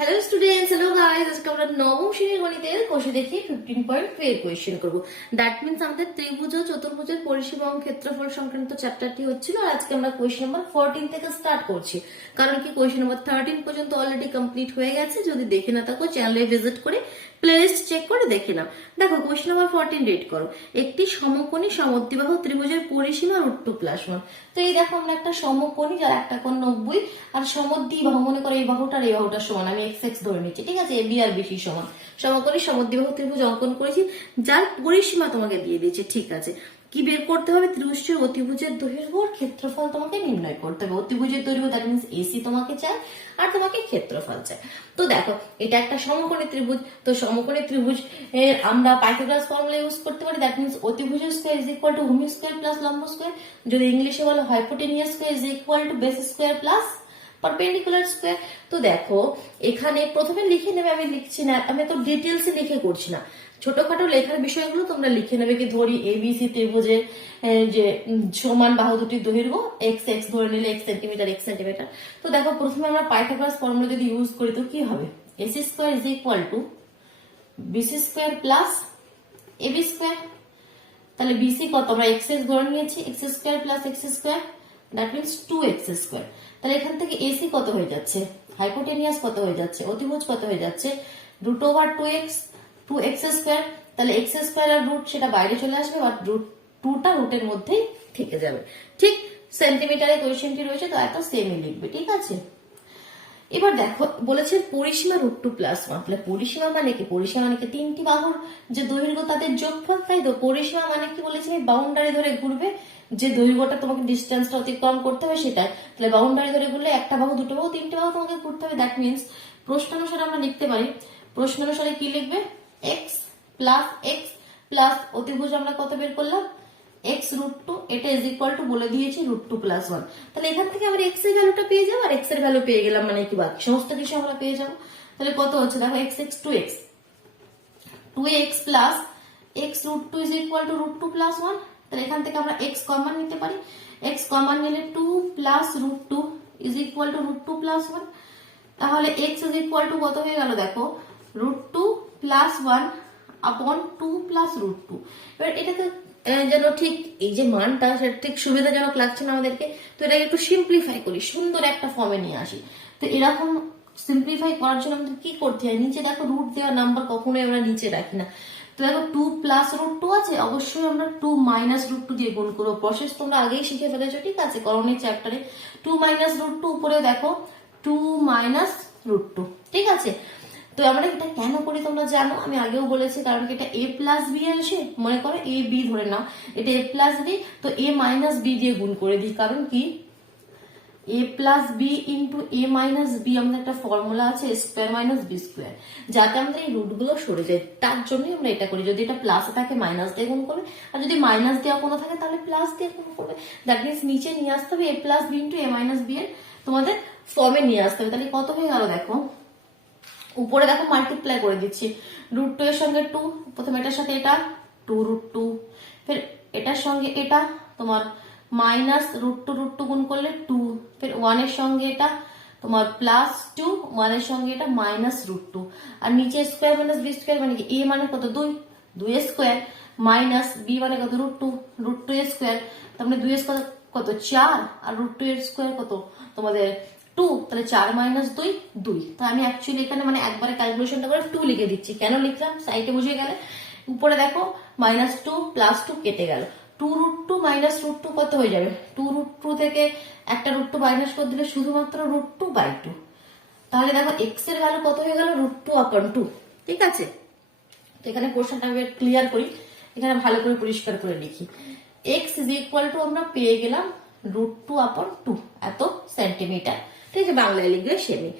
Hello students, hello guys, আজকে আমরা নবম শ্রেণীর গণিতের কোষে দেখি 15.2 এর কোয়েশ্চেন করব। দ্যাট মিন্স আমাদের ত্রিভুজ ও চতুর্ভুজের পরিসীমা এবং ক্ষেত্রফল সংক্রান্ত চ্যাপ্টারটি হচ্ছিল, আর আজকে আমরা কোয়েশ্চেন নাম্বার 14 থেকে স্টার্ট করছি। কারণ কি কোয়েশ্চেন নাম্বার 13 পর্যন্ত অলরেডি কমপ্লিট হয়ে গেছে। যদি দেখে না থাকো চ্যানেলে ভিজিট করে প্লেলিস্ট চেক করে দেখে নাও। দেখো কোয়েশ্চেন নাম্বার 14 রিড করো। একটি সমকোণী সমদ্বিবাহু ত্রিভুজের পরিসীমা √2+1। তো এই দেখো আমরা একটা সমকোণী যার একটা কোণ 90 আর সমদ্বিবাহু, মনে করো এই বাহুটা আর এই বাহুটার সমান, আমি x x ধরে নিচ্ছি, ঠিক আছে, এবি আর বিসি সমান। সমকোণী সমদ্বিবাহু ত্রিভুজ অঙ্কন করেছি যার পরিসীমা তোমাকে দিয়ে দিয়েছে, ঠিক আছে। কি বের করতে হবে? ত্রিভুজের অতিভুজের দৈর্ঘ্য আর ক্ষেত্রফল তোমাকে নির্ণয় করতে হবে। অতিভুজের দৈর্ঘ্য দ্যাট মিন্স এসি তোমাকে চায়, আর তোমাকে ক্ষেত্রফল চায়। তো দেখো এটা একটা সমকোণী ত্রিভুজ। তো সমকোণী ত্রিভুজ আমরা পাইথাগোরাস ফর্মুলা ইউজ করতে পারি। দ্যাট মিন্স অতিভুজের স্কয়ার ইজ ইকুয়াল টু ভূমি স্কয়ার প্লাস লম্ব স্কয়ার। যদি ইংলিশে বলো hypotenuse square is equal to base square plus perpendicular square. তো দেখো এখানে প্রথমে লিখে নেবে, আমি লিখছি না, আমি তো ডিটেলসে লিখে করছি না, ছোটখাটো লেখার বিষয়গুলো তোমরা লিখে নেবে। কি ধরি এবিসি ত্রিভুজের যে সমান বাহু দুটির দৈর্ঘ্য এক্স এক্স ধরে নিলে এক্স সেন্টিমিটার এক্স সেন্টিমিটার। তো দেখো প্রথমে আমরা পাইথাগোরাস ফর্মুলা যদি ইউজ করি তো কি হবে? AC square is equal to BC square plus AB square. তাহলে বিসি কত? আমরা এক্স এক্স ধরে নিয়েছি, x square plus x square, that means 2x square. তাহলে এখান থেকে এসি কত হয়ে যাচ্ছে? হাইপোটেনিয়াস কত হয়ে যাচ্ছে? অতিভুজ কত হয়ে যাচ্ছে? √2x 2x square. তাহলে এক্স স্কয়ার আর রুট সেটা বাইরে চলে আসবে, বাট টুটা রুটের মধ্যেই থেকে যাবে। ঠিক সেন্টিমিটারে কোয়েশ্চেনটি রয়েছে, তো এত সেমই লিখবে, ঠিক আছে। এবার দেখো বলেছে পরিসীমা √2+1। তাহলে পরিসীমা মানে কি? পরিসীমা মানে কি? তিনটি বাহুর যে দৈর্ঘ্য তাদের যোগফল, তাই তো। পরিসীমা মানে কি বলেছে? বাউন্ডারি ধরে ঘুরবে, যে দৈর্ঘ্যটা তোমাকে ডিস্টেন্সটা অতিক্রম করতে হবে সেটাই। তাহলে বাউন্ডারি ধরে ঘুরলে একটা বাহু, দুটো বাহু, তিনটে বাহু তোমাকে ঘুরতে হবে। দ্যাট মিন্স প্রশ্ন অনুসারে আমরা লিখতে পারি, প্রশ্ন অনুসারে কি লিখবে? এক্স প্লাস অতিভুজ আমরা কত বের করলাম? x√2, এটা ইজ ইকুয়াল টু বলে দিয়েছি √2+1। তাহলে এখান থেকে আমরা x এর ভ্যালুটা পেয়ে যাবো, আর x এর ভ্যালু পেয়ে গেলাম, মানে কি বাকি সমস্ত কিছু আমরা পেয়ে যাবো। তাহলে কত হচ্ছে দেখো, x2x plus x√2 is equal two √2+1। তাহলে এখান থেকে আমরা x কমন নিতে পারি, x কমন নিলে 2 প্লাস √2 ইজ ইকুয়াল টু √2+1। তাহলে x ইজ ইকুয়াল টু কত হয়ে গেল দেখো, √2+1 আপন 2 প্লাস √2। এবার এটাকে যেন ঠিক এই যে মানটা সেটা ঠিক সুবিধাজনক লাগছে না আমাদেরকে, তো এটাকে একটু সিম্পলিফাই করি, সুন্দর একটা ফর্মে নিয়ে আসি। তো এরকম সিম্পলিফাই করার জন্য আমাদের কি করতে হয়? নিচে দেখো রুট দেওয়া নাম্বার কখনোই আমরা নিচে রাখি না। তো দেখো 2 প্লাস √2 আছে, অবশ্যই আমরা 2 মাইনাস √2 দিয়ে গুণ করবো। প্রসেস তোমরা আগেই শিখে ফেলেছো, ঠিক আছে, করণের চ্যাপ্টারে। 2 মাইনাস √2, উপরে দেখো 2 মাইনাস √2, ঠিক আছে। তো আমরা এটা কেন করি তোমরা জানো, আমি আগেও বলেছি, কারণ কি এটা a প্লাস বি আসে, মনে করো a b ধরে নাও, এটা a প্লাস বি, তো a মাইনাস বি দিয়ে গুণ করে দিই। কারণ কি a plus B into a minus B আমাদের একটা ফর্মুলা আছে, স্কোয়ার মাইনাস বি স্কোয়ার, যাতে আমাদের এই রুট গুলো সরে যায়, তার জন্যই আমরা এটা করি। যদি এটা প্লাস থাকে মাইনাস দিয়ে গুণ করবে, আর যদি মাইনাস দেওয়া কোনো থাকে তাহলে প্লাস দিয়ে গুণ করবে। দ্যাট মিনস নিচে নিয়ে আসতে হবে a plus B into a minus B এর তোমাদের ফর্মে নিয়ে আসতে হবে। তাহলে কত হয়ে গেল দেখো, উপরে দেখো মাল্টিপ্লাই করে দিচ্ছি, √2 এর সঙ্গে 2, প্রথমে এটার সাথে এটা 2√2, ফের এটার সঙ্গে এটা তোমার মাইনাস √2 গুণ করলে 2, ফের 1 এর সঙ্গে এটা তোমার প্লাস 2, 1 এর সঙ্গে এটা মাইনাস √2, আর নিচে স্কোয়ার মাইনাস বি স্কোয়ার মানে কি? a মানে কত? 2, 2 স্কোয়ার মাইনাস বি মানে কত? √2 স্কোয়ার, তার মানে 2 স্কোয়ার কত? 4, আর √2 এর স্কোয়ার কত তোমাদের 2, তাহলে 4 মাইনাস 2 2। তো আমি অ্যাকচুয়ালি এখানে মানে একবারে ক্যালকুলেশনটা করে 2 লিখে দিচ্ছি। কেন লিখলাম সাইডে বুঝে গেলে। উপরে দেখো মাইনাস 2 প্লাস 2 কেটে গেল, 2√2 মাইনাস √2 কত হয়ে যাবে? 2√2 থেকে একটা √2 মাইনাস করে দিলে শুধুমাত্র √2/2। তাহলে দেখো এক্স এর ভ্যালু কত হয়ে গেল? √2/2, ঠিক আছে। তো এখানে পোর্শনটা আমি ক্লিয়ার করি, এখানে ভালো করে পরিষ্কার করে লিখি। এক্স ইজ ইকুয়াল টু আমরা পেয়ে গেলাম √2/2 এত সেন্টিমিটার, ঠিক আছে, বাংলায় লিখবে সেমি।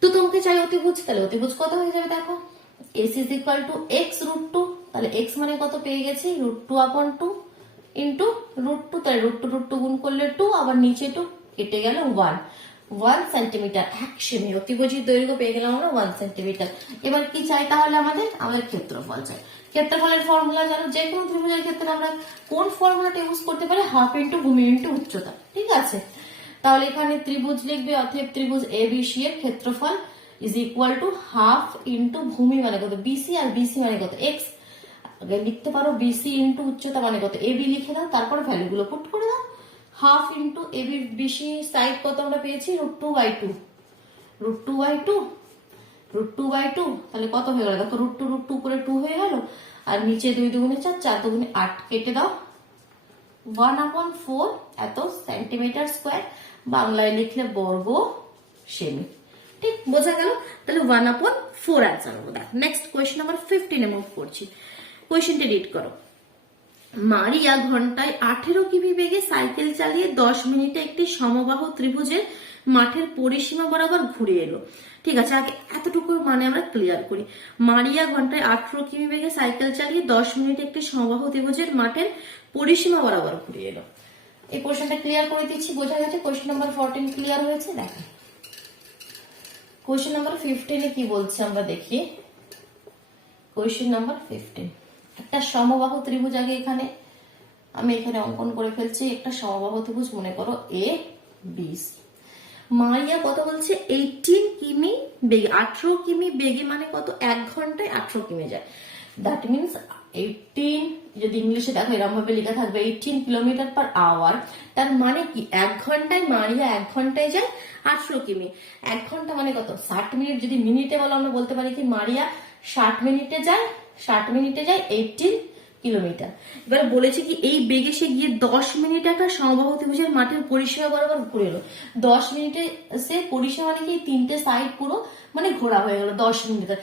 তো তোমাকে চাই অতিভুজ, তাহলে অতিভুজ কত হয়ে যাবে দেখো, S is equal two x√2, তাহলে x মানে কত পেয়ে গেছি? √2/2 ইন্টু √2, তাহলে √2 গুণ করলে 2, আবার নিচে 2 কেটে গেল 1 সেন্টিমিটার, 1 সেমি। অতিভুজের দৈর্ঘ্য পেয়ে গেলাম আমরা 1 সেন্টিমিটার। এবার কি চাই তাহলে? আমাদের ক্ষেত্রফল চাই। ক্ষেত্রফলের ফর্মুলা জানো, যে কোনো ত্রিভুজের ক্ষেত্রে আমরা কোন ফর্মুলাটা ইউজ করতে পারি? হাফ ইন্টু ভূমি ইন্টু উচ্চতা, ঠিক আছে। তাহলে এখানে ত্রিভুজ লিখবে, অতএব ত্রিভুজ এবিসি এর ক্ষেত্রফল is equal to half into ভূমি মানে কত বিসি, আর বিসি মানে কত এক্স। লিখতে পারো বিসি ইন্টু উচ্চতা মানে কত এবি লিখে দাও, তারপর ভ্যালুগুলো পুট করে দাও। Half into AB, BC side কত আমরা পেয়েছি √2/2, √2/2, তাহলে কত হয়ে গেল দেখো, √2 করে 2 হয়ে গেল, আর নিচে 2 দুগুণে 4, 4 দুগুণে 8, কেটে দাও 1/4 এত সেন্টিমিটার স্কোয়ার, বাংলায় লিখলে বর্গ সেমি। ঠিক বোঝা গেল? তাহলে 1/4 অ্যান্সার হবে। নেক্সট কোয়েশ্চেন নাম্বার 15 মুভ করছি। কোয়েশ্চেনটি রিড করো। মারিয়া ঘন্টায় 18 কিমি বেগে সাইকেল চালিয়ে 10 মিনিটে একটি সমবাহু ত্রিভুজের মাঠের পরিসীমা বরাবর ঘুরে এলো। ঠিক আছে, আগে এতটুকু মানে আমরা ক্লিয়ার করি। মারিয়া ঘন্টায় 18 কিমি বেগে সাইকেল চালিয়ে 10 মিনিটে একটি সমবাহু ত্রিভুজের মাঠের পরিসীমা বরাবর ঘুরে এলো। এই কোশ্চেনটা ক্লিয়ার করে দিচ্ছি, বোঝা গেছে? কোশ্চেন নাম্বার 14 ক্লিয়ার হয়েছে। দেখো কোশ্চেন নাম্বার 15 কি বলছে আমরা দেখি। কোশ্চেন নাম্বার 15, একটা সমবাহু ত্রিভুজ, আগে এখানে আমি এখানে অঙ্কন করে ফেলছি একটা সমবাহু ত্রিভুজ, মনে করো এ বি সি। মারিয়া কত বলছে 18 কিমি বেগে, 18 কিমি বেগে মানে কত 1 ঘন্টায় 18 কিমি যায়। দ্যাট মিনস 18, যদি ইংলিশে দেখো এরকম ভাবে লেখা থাকবে 18 কিলোমিটার পার আওয়ার। তার মানে কি 1 ঘন্টায় মারিয়া 1 ঘন্টায় যায় 18 কিমি। 1 ঘন্টা মানে কত 60 মিনিট। যদি মিনিটে বলো আমরা বলতে পারি কি মারিয়া 60 মিনিটে যায় 18 কিলোমিটার। এবার বলেছে কি এই বেগে সে গিয়ে 10 মিনিটে একটা সমবাহু ত্রিভুজের মাঠের পরিসীমা বরাবর ঘুরে এলো। 10 মিনিটে সে পরিসীমা মানে কি 3টে সাইড পুরো মানে ঘোরা হয়ে গেল 10 মিনিটে।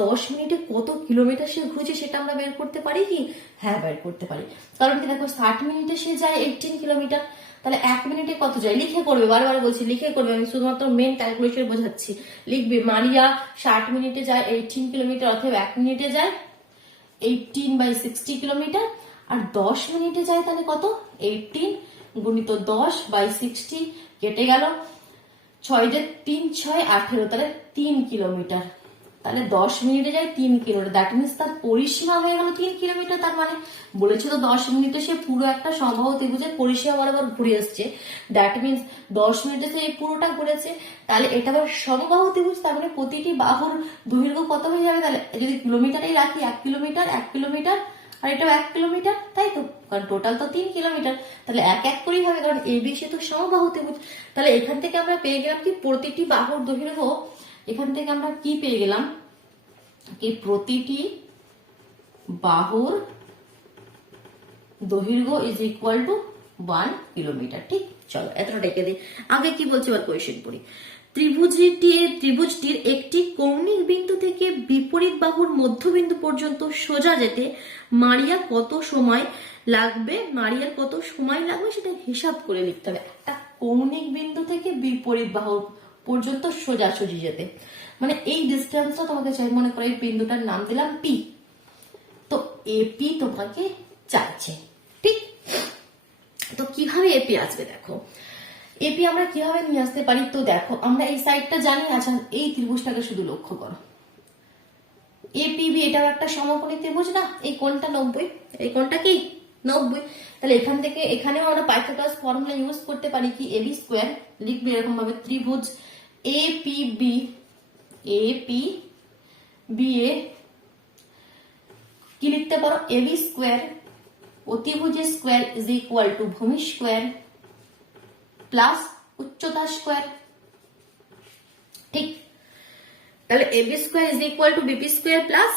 10 মিনিটে কত কিলোমিটার সে ঘুরেছে সেটা আমরা বের করতে পারি কি? হ্যাঁ, বের করতে পারি। কারণ কি দেখো 60 মিনিটে সে যায় 18 কিলোমিটার, তাহলে 1 মিনিটে কত যায় লিখে করবে, বারবার বলছি লিখে করবে, আমি শুধুমাত্র মেন ক্যালকুলেশন বোঝাচ্ছি। লিখবে মারিয়া 60 মিনিটে যায় 18 কিলোমিটার, অথবা 1 মিনিটে যায় 18/60 কিলোমিটার, আর 10 মিনিটে যায় তাহলে কত 18 গুণিত 10/60, কেটে গেল 6 দিয়ে 3 6 18, তাহলে 3 কিলোমিটার। তাহলে 10 মিনিটে যায় 3 কিলোমিটার, দ্যাট মিনস তার পরিসীমা হয়ে গেল 3 কিলোমিটার। তার মানে বলেছিল 10 মিনিটে সে পুরো একটা সমবাহু ত্রিভুজের পরিসীমা বরাবর ঘুরে এসছে। দ্যাট মিনস 10 মিনিটে সে এই পুরোটা ঘুরেছে। তাহলে এটা আবার সমবাহু ত্রিভুজ, তার মানে প্রতিটি বাহুর দৈর্ঘ্য কত হয়ে যাবে? তাহলে যদি কিলোমিটারেই রাখি 1 কিলোমিটার, 1 কিলোমিটার, আর এটাও 1 কিলোমিটার, তাই তো? কারণ টোটাল তো 3 কিলোমিটার, তাহলে 1 1 করেই হবে, কারণ এই বিষয়ে তো সমবাহু ত্রিভুজ। তাহলে এখান থেকে আমরা পেয়ে গেলাম কি প্রতিটি বাহুর দৈর্ঘ্য, এখান থেকে আমরা কি পেয়ে গেলাম কি প্রতিটি বাহুর দৈর্ঘ্য ইজ ইকুয়াল টু 1 কিলোমিটার। ঠিক, চলো এতটা ডেকে দিই। আগে কি বলছে এবার কোয়েশ্চেন পড়ি। ত্রিভুজটির একটি কৌণিক বিন্দু থেকে বিপরীত বাহুর মধ্যবিন্দু পর্যন্ত সোজা যেতে মারিয়া কত সময় লাগবে, মারিয়ার কত সময় লাগবে সেটা হিসাব করে লিখতে হবে। একটা কৌণিক বিন্দু থেকে বিপরীত বাহু পর্যন্ত সোজাসুজি যেতে, মানে এই ডিস্টেন্সটা তোমাকে চাই। মনে করো এই বিন্দুটার নাম দিলাম পি, তো এপি তোমাকে চাইছে। ঠিক, তো কিভাবে এপি আসবে দেখো। এপি আমরা কিভাবে নিয়ে আসতে পারি? তো দেখো আমরা এই সাইডটা জানি। আচ্ছা, এই ত্রিভুজটাকে শুধু লক্ষ্য করো, এপিবি, এটাও একটা সমকোণী ত্রিভুজ না? এই কোণটা 90, এই কোণটা কি 90। তাহলে এখান থেকে এখানেও আমরা পাইথাগোরাস ফর্মুলা ইউজ করতে পারি কি এবি স্কোয়ার। লিখবে এরকম ভাবে ত্রিভুজ এপিবি, এপিবি এ কি লিখতে পারো এবি স্কোয়ার অতিভুজের স্কোয়ার ইজ ইকুয়াল টু ভূমি স্কোয়ার প্লাস উচ্চতা স্কোয়ার। ঠিক, তাহলে AB square is equal to BP square plus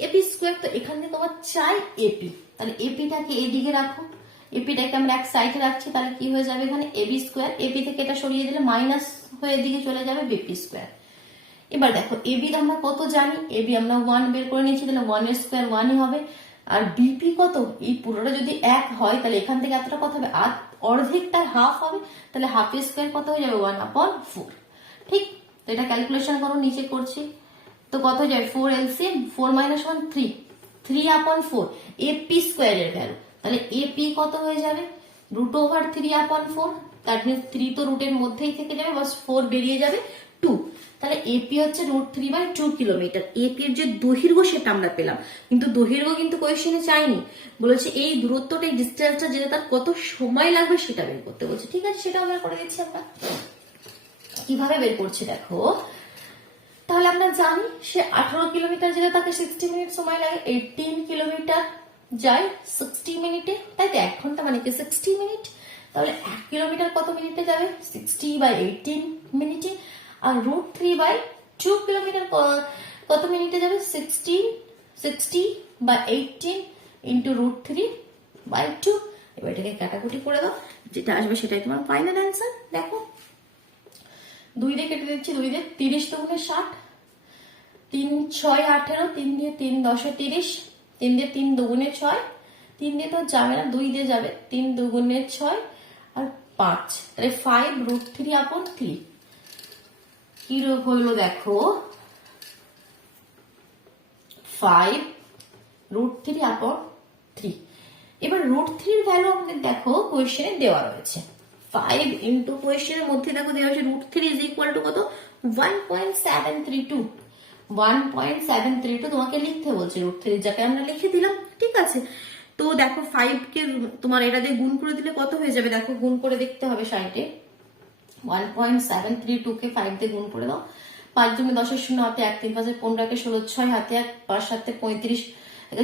AP square. তো এখান থেকে তোমার চাই এপি, তাহলে এপিটাকে এদিকে রাখো, এপিটাকে আমরা এক সাইডে রাখছি। তাহলে কি হয়ে যাবে এখানে এবি স্কোয়ার, এপি থেকে এটা সরিয়ে দিলে মাইনাস হয়ে এদিকে চলে যাবে বিপি স্কোয়ার। এবার দেখো এবি আমরা কত জানি, এবি আমরা 1 বের করে নিয়েছি, তাহলে 1 এর স্কোয়ার 1ই হবে। আর বিপি কত, এই পুরোটা যদি 1 হয় তাহলে এখান থেকে এতটা কত হবে, আর অর্ধেকটার হাফ হবে, তাহলে হাফ স্কোয়ার কত হয়ে যাবে 1/4। ঠিক, তো এটা ক্যালকুলেশন করো, নিচে করছি। তো কত হয়ে যাবে 4 এলসিএম, 4 - 1 3, 3/4 এপি স্কোয়ারের ভ্যালু। তাহলে এপি কত হয়ে যাবে √3/4, দ্যাট মিনস 3 তো রুটের মধ্যেই থেকে যাবে, বাস 4 বেরিয়ে যাবে 2। তাহলে এপি হচ্ছে √3/2 কিলোমিটার। এপি এর যে দৈর্ঘ্য সেটা আমরা পেলাম, কিন্তু দৈর্ঘ্য কিন্তু কোয়েশ্চেনে চাইনি, বলেছে এই দূরত্বটা এই ডিস্টেন্সটা যেতে তার কত সময় লাগবে সেটা বের করতে বলছে। ঠিক আছে, সেটা আমরা করে দিচ্ছি। আমরা কিভাবে বের করছি দেখো, জানি সে 18 কিলোমিটার যেতে তাকে 60 মিনিট সময় লাগে, 18 কিলোমিটার যায় 60 মিনিটে, তাই তো 1 ঘন্টা মানে কি 60 মিনিট। তাহলে 1 কিলোমিটার কত মিনিটে যাবে? 60/18 মিনিটে। আর √3/2 কিলোমিটার কত মিনিটে যাবে? 60/18 ইন্টু √3/2। এবার এটাকে কাটাকুটি করে দাও, যেটা আসবে সেটাই তোমার ফাইনাল অ্যান্সার। দেখো 2 দিয়ে কেটে দিচ্ছি, 2 দিয়ে 30 দুগুণে 60, 3 6 18, 3 দিয়ে 3 10 30, 3 দিয়ে 3 দুগুণে 6, 3 দিয়ে তো যাবে না, 2 দিয়ে যাবে, 3 দুগুণে 6 আর 5, তাহলে 5√3/3 কি হইলো দেখো, 5√3/3। এবার √3 এর ভ্যালু আমাদের দেখো কোয়েশ্চেনে দেওয়া রয়েছে, 5 ইন্টু কোয়েশ্চেনের মধ্যে দেখো দেওয়া হয়েছে √3 ইজ ইকুয়াল টু কত? 1.732। 1.732 তোমাকে লিখতে বলছে √3, যাকে আমরা লিখে দিলাম, ঠিক আছে। তো দেখো 5 কে তোমার এটা দিয়ে গুণ করে দিলে কত হয়ে যাবে, দেখো গুণ করে দেখতে হবে সাইডে। 1.732 কে 5 দিয়ে গুণ করে দাও, 5 দুগুণে 10 এর 0 হাতে 1, 3 5 15 কে 16, 6 হাতে 1, 5 7 35,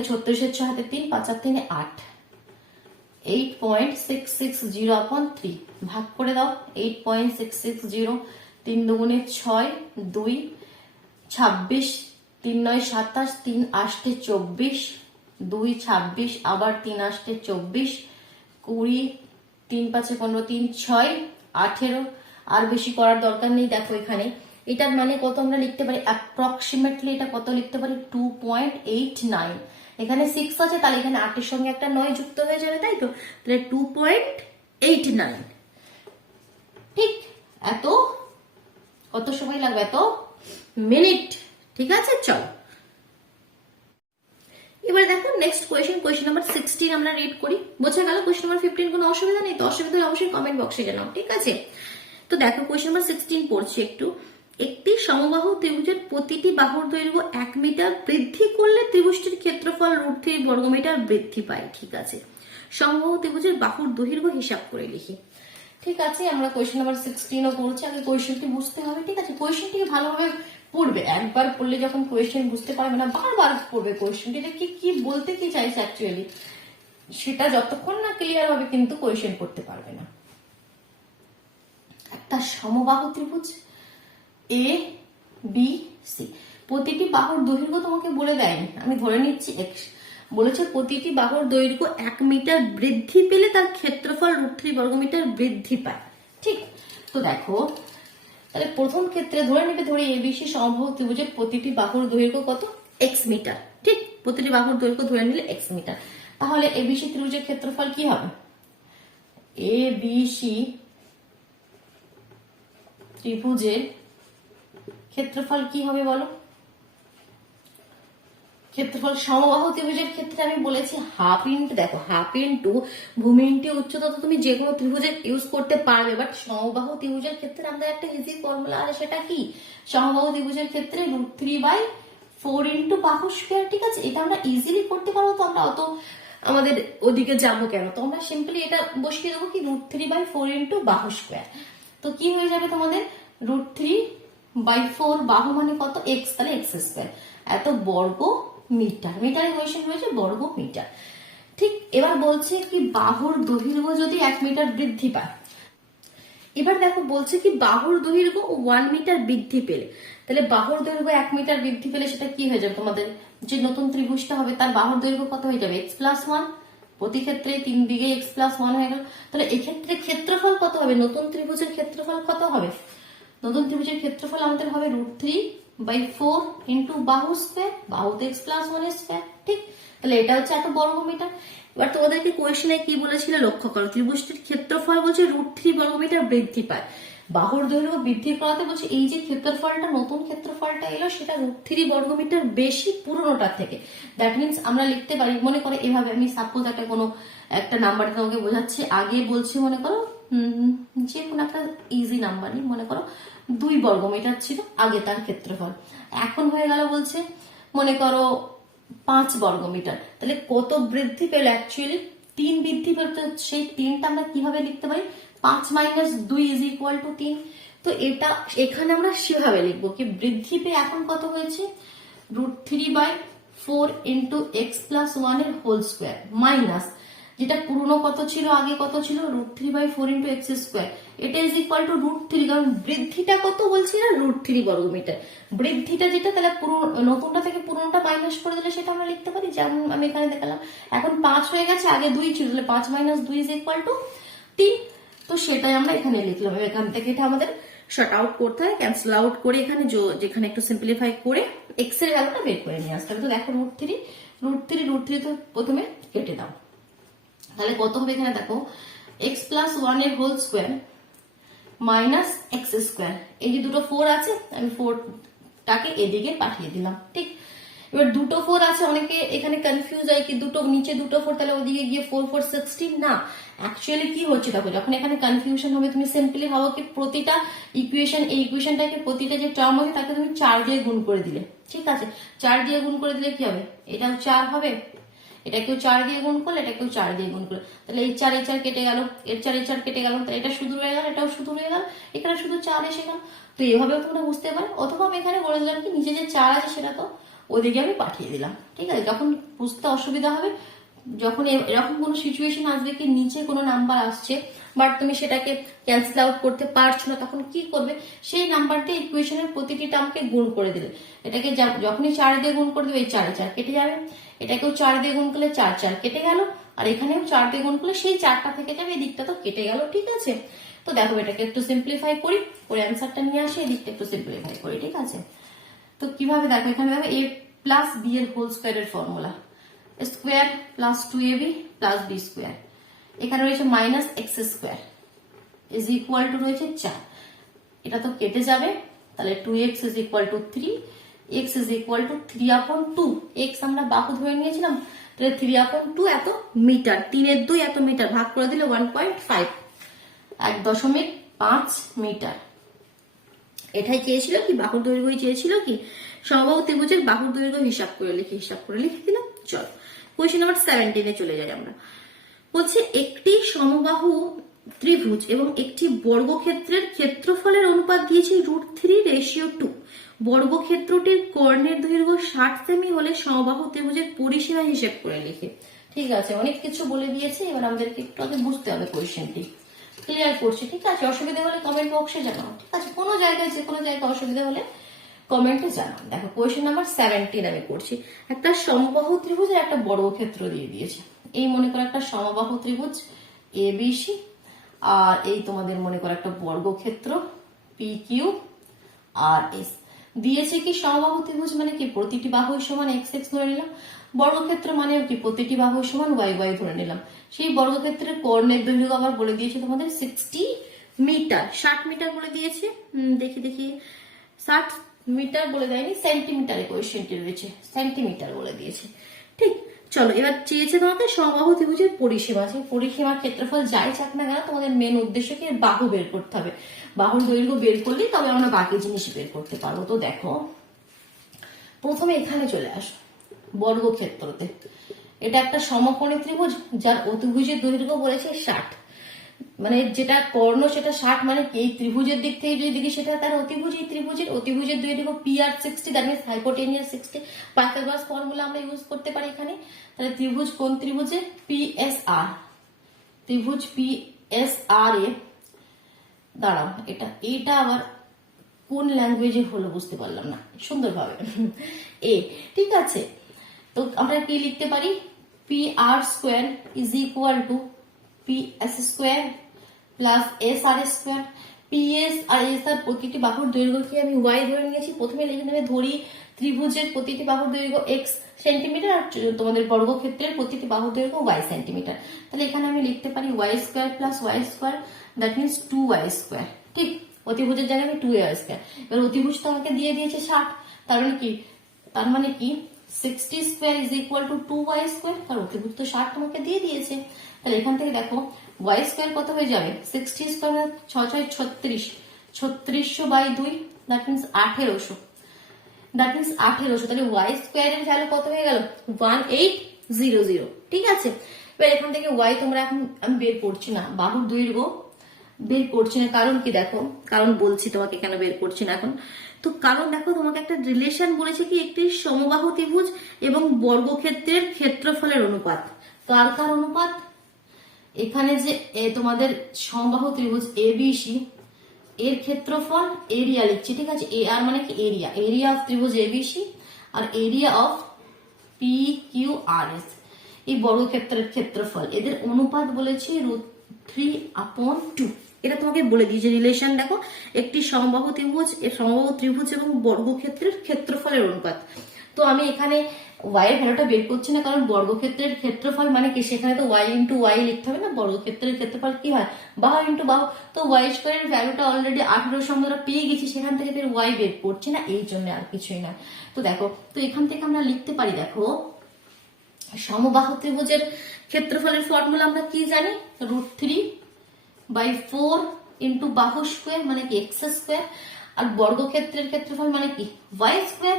36 এর 6 হাতে 3, 5 আর 3 8, 8.660/3 ভাগ করে দাও, 8.660, 3 দুগুণে 6, 2 26, 3 9 27, 3 8 24, 2 26 আবার 3 8 24, 20, 3 5 15, 3 6 18। আর বেশি করার দরকার নেই, দেখো এখানে এটার মানে কত আমরা লিখতে পারি, অ্যাপ্রক্সিমেটলি এটা কত লিখতে পারি, 2.89। এখানে 6 আছে, তাহলে এখানে 8 এর সঙ্গে একটা 9 যুক্ত হয়ে যাবে, তাই তো, তাহলে 2.89। ঠিক, এত কত সময় লাগবে? এত মিনিট, ঠিক আছে। চলো এবার দেখো নেক্সট কোয়েশ্চেন নাম্বার 16 আমরা রিড করি। বোঝা গেল? কোয়েশ্চেন নাম্বার 15 কোনো অসুবিধা নেই তো? অসুবিধা হলে অবশ্যই কমেন্ট বক্সে জানাও, ঠিক আছে। তো দেখো কোয়েশ্চেন নাম্বার 16 পড়ছি একটু। একটি সমবাহু ত্রিভুজের প্রতিটি বাহুর দৈর্ঘ্য 1 মিটার বৃদ্ধি করলে ত্রিভুজটির ক্ষেত্রফল √3 বর্গমিটার বৃদ্ধি পায়, ঠিক আছে। সমবাহু ত্রিভুজের বাহুর দৈর্ঘ্য হিসাব করে লিখি, ঠিক আছে। আমরা কোয়েশ্চেন নাম্বার 16ও পড়ছি, আগে কোয়েশ্চেনটি বুঝতে হবে, ঠিক আছে। কোয়েশ্চেনটিকে ভালোভাবে পড়বে, একবার পড়লে যখন কোয়েশ্চেন বুঝতে পারবে না, বারবার পড়বে কোয়েশ্চেনটিতে কি বলতে কি চাইছে অ্যাকচুয়ালি, সেটা যতক্ষণ না ক্লিয়ার হবে কিন্তু কোয়েশ্চেন করতে পারবে না। একটা সমবাহু ত্রিভুজ এ বি সি, প্রতিটি বাহুর দৈর্ঘ্য তোমাকে বলে দেয়নি, আমি ধরে নিচ্ছি x, বলেছে প্রতিটি বাহুর দৈর্ঘ্য 1 মিটার বৃদ্ধি পেলে তার ক্ষেত্রফল √3 বর্গমিটার বৃদ্ধি পায়, ঠিক। তো দেখো তাহলে প্রথম ক্ষেত্রে ধরে নেবে, ধরে এবিসি সমবাহু ত্রিভুজের প্রতিটি বাহুর দৈর্ঘ্য কত? x মিটার, ঠিক। প্রতিটি বাহুর দৈর্ঘ্য ধরে নিলে x মিটার, তাহলে এবিসি ত্রিভুজের ক্ষেত্রফল কি হবে? এবিসি ত্রিভুজের ক্ষেত্রফল কি হবে বলো? ক্ষেত্রফল সমবাহু ত্রিভুজের ক্ষেত্রে আমি বলেছি হাফ ইন্টু, দেখো হাফ ইন্টু ভূমি ইন্টু উচ্চতা, তো তুমি যে কোনো ত্রিভুজের ইউজ করতে পারবে, বাট সমবাহু ত্রিভুজের ক্ষেত্রে আমাদের একটা ইজি ফর্মুলা আছে, সেটা কি? সমবাহু ত্রিভুজের ক্ষেত্রে √3/4 ইন্টু বাহু স্কয়ার, ঠিক আছে। এটা আমরা ইজিলি করতে পারবো, তো আমরা অত আমাদের ওদিকে যাবো কেন? তো আমরা সিম্পলি এটা বসিয়ে দেবো কি, √3/4 ইন্টু বাহু স্কয়ার। তো কি হয়ে যাবে তোমাদের, √3/4 বাহু মানে কত? x, তাহলে x স্কয়ার, এত বর্গ মিটার, মিটারে কোয়েশ্চেন হয়েছে বর্গ মিটার, ঠিক। এবার বলছে কি বাহুর দৈর্ঘ্য যদি 1 মিটার বৃদ্ধি পায়, এবার দেখো বলছে কি বাহুর দৈর্ঘ্য 1 মিটার বৃদ্ধি পেলে, তাহলে বাহুর দৈর্ঘ্য 1 মিটার বৃদ্ধি পেলে সেটা কি হয়ে যাবে, তোমাদের যে নতুন ত্রিভুজটা হবে তার বাহুর দৈর্ঘ্য কত হয়ে যাবে? x+1, প্রতি ক্ষেত্রে 3 দিকে x+1 হয়ে গেল, তাহলে এক্ষেত্রে ক্ষেত্রফল কত হবে? নতুন ত্রিভুজের ক্ষেত্রফল কত হবে? নতুন ত্রিভুজের ক্ষেত্রফল আমাদের হবে √3/4 ইন্টু বাহু স্কয়ার, বাহুতে x+1 স্কয়ার, ঠিক। তাহলে এটা হচ্ছে এত বর্গ মিটার। এবার তোমাদেরকে কোয়েশ্চেনে কি বলেছিল লক্ষ্য করো, ত্রিভুজটির ক্ষেত্রফল বলছে √3 বর্গমিটার বৃদ্ধি পায়, বাহুর দৈর্ঘ্য বৃদ্ধি করাতে বলছে এই যে ক্ষেত্রফলটা, নতুন ক্ষেত্রফলটা এলো সেটা √3 বর্গমিটার বেশি পুরনোটার থেকে। দ্যাট মিনস আমরা লিখতে পারি, মনে করো এভাবে, আমি সাপোজ একটা নাম্বার তোমাকে বোঝাচ্ছি, আগে বলছি মনে করো যে কোনো একটা ইজি নাম্বার নিই, মনে করো 2 বর্গমিটার ছিল আগে তার ক্ষেত্রফল, এখন হয়ে গেল বলছে মনে করো 5 বর্গমিটার, তাহলে কত বৃদ্ধি পেল? অ্যাকচুয়ালি 3 বৃদ্ধি পেল, সেই 3টা আমরা কিভাবে লিখতে পারি? 5 - 2 = 3। তো এটা এখানে আমরা সেভাবে লিখবো কি বৃদ্ধিতে এখন কত হয়েছে √3/4 ইন্টু এক্স প্লাস ওয়ান এর হোল স্কোয়ার মাইনাস যেটা পুরনো কত ছিল আগে কত ছিল √3/4 ইন্টু এক্স স্কোয়ার, এটা ইজ ইকুয়াল টু √3, কারণ বৃদ্ধিটা কত বলছি না √3 বর্গমিটার, বৃদ্ধিটা যেটা তাহলে নতুনটা থেকে পুরনোটা মাইনাস করে দিলে সেটা আমরা লিখতে পারি যেমন আমি এখানে দেখালাম। এখন 5 হয়ে গেছে, আগে 2 ছিল, তাহলে 5 - 2 ইজ ইকুয়াল টু 3, তো সেটাই আমরা এখানে লিখলাম। এখান থেকে এটা আমাদের শর্ট আউট করতে হয়, ক্যান্সেল আউট করে এখানে যেখানে একটু সিম্পলিফাই করে এক্স এর ভ্যালুটা বের করে নিয়ে আসতে হবে। তো দেখো √3 তো প্রথমে কেটে দাও, তাহলে কত হবে এখানে দেখো এক্স প্লাস ওয়ান এর whole square minus x square, এই যে দুটো 4 আছে আমি 4টাকে এদিকে পাঠিয়ে দিলাম। ঠিক, এবার দুটো 4 আছে, অনেকে এখানে কনফিউজ হয় কি দুটো নিচে দুটো 4 তাহলে ওদিকে গিয়ে 4 4 16, না অ্যাকচুয়ালি কি হচ্ছে দেখো, যখন এখানে কনফিউশন হবে তুমি সিম্পলি ভাবো কি প্রতিটা ইকুয়েশন এই ইকুয়েশনটাকে প্রতিটা যে টার্ম হবে তাকে তুমি 4 দিয়ে গুণ করে দিলে, ঠিক আছে 4 দিয়ে গুণ করে দিলে কি হবে এটাও 4 হবে, এটাকেও 4 দিয়ে গুণ করলে এটাকেও 4 দিয়ে গুণ করলে, তাহলে এই 4 কেটে গেল, এর 4 কেটে গেল, তাহলে এটা শুধু রয়ে গেল, এটাও শুধু রয়ে গেল, এখানে শুধু 4 এসে গেল। তো এভাবেও তোমরা বুঝতে পারো, অথবা আমি এখানে বলে দিলাম কি নিচে যে 4 আছে সেটা তো ওদিকে আমি পাঠিয়ে দিলাম। ঠিক আছে, যখন বুঝতে অসুবিধা হবে, যখন এরকম কোনো সিচুয়েশন আসবে কি নিচে কোনো নাম্বার আসছে বাট তুমি সেটাকে ক্যান্সেল আউট করতে পারছো না, তখন কি করবে সেই নাম্বারটা ইকুয়েশনের প্রতিটি টার্মকে গুণ করে দিলে, এটাকে যখনই 4 দিয়ে গুণ করে দেবে এই 4 কেটে যাবে, এটাকেও 4 দিয়ে গুণ করলে 4 কেটে গেল, আর এখানেও 4 দিয়ে গুণ করলে সেই 4টা থেকে যাবে, এই দিকটা তো কেটে গেল। ঠিক আছে, তো দেখো এটাকে একটু সিম্পলিফাই করি, করে অ্যান্সারটা নিয়ে আসি, এই দিকটা একটু সিম্পলিফাই করি। ঠিক আছে, তো কিভাবে দেখো এখানে দেখো a প্লাস বি এর হোল স্কোয়ারের formula square plus 2ab plus B square, এখানে রয়েছে minus x square is equal to রয়েছে 4, এটা তো কেটে যাবে, তাহলে 2x is equal to 3, x is equal to 3/2, x আমরা বাহু ধরে নিয়েছিলাম, তাহলে 3/2 এত মিটার, 3/2 এত মিটার, ভাগ করে দিলে 1.5, 1.5 মিটার। এটাই চেয়েছিল কি বাহুর দৈর্ঘ্য চেয়েছিল কি সমবাহু ত্রিভুজের বাহুর দৈর্ঘ্য হিসাব করে লিখে দিলাম। চলো কোয়েশ্চেন নাম্বার 17 চলে যাই আমরা। বলছে একটি সমবাহু ত্রিভুজ এবং একটি বর্গক্ষেত্রের ক্ষেত্রফলের অনুপাত দিয়েছে √3:2, বর্গক্ষেত্রটির কর্ণের দৈর্ঘ্য 60 সেমি হলে সমবাহু ত্রিভুজের পরিসীমা হিসেব করে লিখে। ঠিক আছে, অনেক কিছু বলে দিয়েছে, এবার আমাদেরকে একটু আগে বুঝতে হবে কোয়েশ্চেনটি, ক্লিয়ার করছি। ঠিক আছে, অসুবিধা হলে কমেন্ট বক্সে জানাও। ঠিক আছে, কোনো জায়গায় যে কোনো জায়গায় অসুবিধা হলে কমেন্টে জানাও। দেখো কোয়েশ্চেন নাম্বার 17 আমি করছি, একটা সমবাহু ত্রিভুজের একটা বর্গক্ষেত্র দিয়ে দিয়েছে, এই মনে করো একটা সমবাহু ত্রিভুজ এবিসি, আর এই তোমাদের মনে করো একটা বর্গক্ষেত্র PQRS দিয়েছে। কি সমবাহু ত্রিভুজ মানে কি প্রতিটি বাহু সমান x x ধরে নিলাম, বর্গক্ষেত্র মানে কি প্রতিটি বাহু সমান y y ধরে নিলাম। সেই বর্গক্ষেত্রের কর্ণের দৈর্ঘ্য আবার বলে দিয়েছে তোমাদের 60 মিটার, 60 মিটার বলে দিয়েছে, দেখি 60 মিটার বলে দেয়নি, সেন্টিমিটারে কোয়েশ্চেনটি রয়েছে, সেন্টিমিটার বলে দিয়েছে। ঠিক, চলো এবার চেয়েছে তোমাদের সমবাহু ত্রিভুজের পরিসীমা, সেই পরিসীমার ক্ষেত্রফল যাই চাক না কেন তোমাদের মেন উদ্দেশ্য কি বাহু বের করতে হবে, বাহুর দৈর্ঘ্য বের করলেই তবে আমরা বাকি জিনিস বের করতে পারবো। তো দেখো প্রথমে এখানে চলে আসো বর্গক্ষেত্রতে, এটা একটা সমকোণী ত্রিভুজ যার অতিভুজের দৈর্ঘ্য বলেছে 60, মানে যেটা কর্ণ সেটা 60, মানে এই ত্রিভুজের দিক থেকে যদি দেখি সেটা তার অতিভুজ, এই অতিভুজের দৈর্ঘ্য PR 60, that means hypotenuse 60, Pythagoras formula আমরা ইউজ করতে পারি এখানে। তাহলে ত্রিভুজ কোন ত্রিভুজে PSR, ত্রিভুজ PSR এ দাঁড়াও, এটা আবার কোন ল্যাঙ্গুয়েজে হলো বুঝতে পারলাম না সুন্দরভাবে এ। ঠিক আছে, তো আমরা কি লিখতে পারি PR square is equal to PS square plus SR square. PS আর SR প্রতিটি বাহুর দৈর্ঘ্য কি আমি y ধরে নিয়েছি, প্রথমে লিখে নেবে ধরি ত্রিভুজের প্রতিটি বাহুর দৈর্ঘ্য x সেন্টিমিটার আর তোমাদের বর্গক্ষেত্রের প্রতিটি বাহুর দৈর্ঘ্য y সেন্টিমিটার। তাহলে এখানে আমি লিখতে পারি y square plus y square, that means 2y square. ঠিক, অতিভুজের জায়গায় আমি 2y স্কোয়ার, এবার অতিভুজ তো আমাকে দিয়ে দিয়েছে 60, তার মানে কি 60 square is equal two 2y square, কারণ অতিভুজ তো 60 তোমাকে দিয়ে দিয়েছে। তাহলে এখান থেকে দেখো y স্কোয়ার কত হয়ে যাবে 60 square 6 6 36, 3600/2, that means 1800, that means 1800। তাহলে y স্কোয়ারের ভ্যালু কত হয়ে গেল 1800। ঠিক আছে, এবার এখান থেকে y তোমরা এখন আমি বের করছি না, বাহুর দৈর্ঘ্য বের করছি না, কারণ কি দেখো, কারণ বলছি তোমাকে কেন বের করছি না এখন। তো কারণ দেখো, তোমাকে একটা রিলেশন বলেছে কি একটি সমবাহু ত্রিভুজ এবং বর্গক্ষেত্রের ক্ষেত্রফলের অনুপাত। কার কার অনুপাত? এখানে যে তোমাদের সমবাহু ত্রিভুজ এবিসি এর ক্ষেত্রফল এরিয়া লিখছি, ঠিক আছে। এ আর মানে কি এরিয়া, এরিয়া অফ ত্রিভুজ এবিসি আর area of P Q R S, এই বর্গক্ষেত্রের ক্ষেত্রফল, এদের অনুপাত বলেছি √3/2। এটা তোমাকে বলে দিয়েছে রিলেশন। দেখো একটি সমবাহু ত্রিভুজ এবং বর্গক্ষেত্রের ক্ষেত্রফলের অনুপাত। তো আমি এখানে ওয়াই এর ভ্যালুটা বের করছি না, কারণ বর্গক্ষেত্রের ক্ষেত্রফল মানে কি, সেখানে তো ওয়াই ইন্টু ওয়াই লিখতে হবে না। বর্গক্ষেত্রের ক্ষেত্রফল কি হয়, বাহু ইন্টু বাহু। তো ওয়াই স্কোয়ারের ভ্যালুটা অলরেডি 18 সঙ্গে আমরা পেয়ে গেছি, সেখান থেকে ফের ওয়াই বের করছি না, এই জন্য আর কিছুই না। তো দেখো, তো এখান থেকে আমরা লিখতে পারি, দেখো সমবাহু ত্রিভুজের ক্ষেত্রফলের ফর্মুলা আমরা কি জানি, √3/4 ইন্টু বাহু স্কোয়ার মানে কি এক্স স্কোয়ার, আর বর্গক্ষেত্রের ক্ষেত্রফল মানে কি y square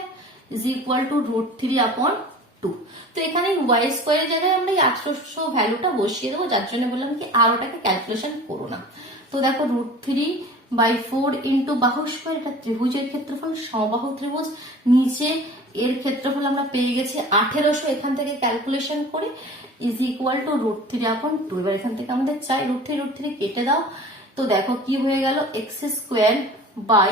is equal to √3/2। তো এখানে ওয়াই স্কোয়ারের জায়গায় আমরা এই 1800 ভ্যালুটা বসিয়ে দেবো, যার জন্য বললাম কি আর ওটাকে ক্যালকুলেশন করো না। তো দেখো √3/4 ইন্টু বাহু স্কোয়ার, এটা ত্রিভুজের ক্ষেত্রফল, সমবাহু ত্রিভুজ, নিচে এর ক্ষেত্রফল আমরা পেয়ে গেছি 1800, এখান থেকে ক্যালকুলেশন করে ইজ ইকুয়াল টু √3/2। এবার এখান থেকে আমাদের চাই √3 কেটে দাও। তো দেখো কি হয়ে গেল, x square by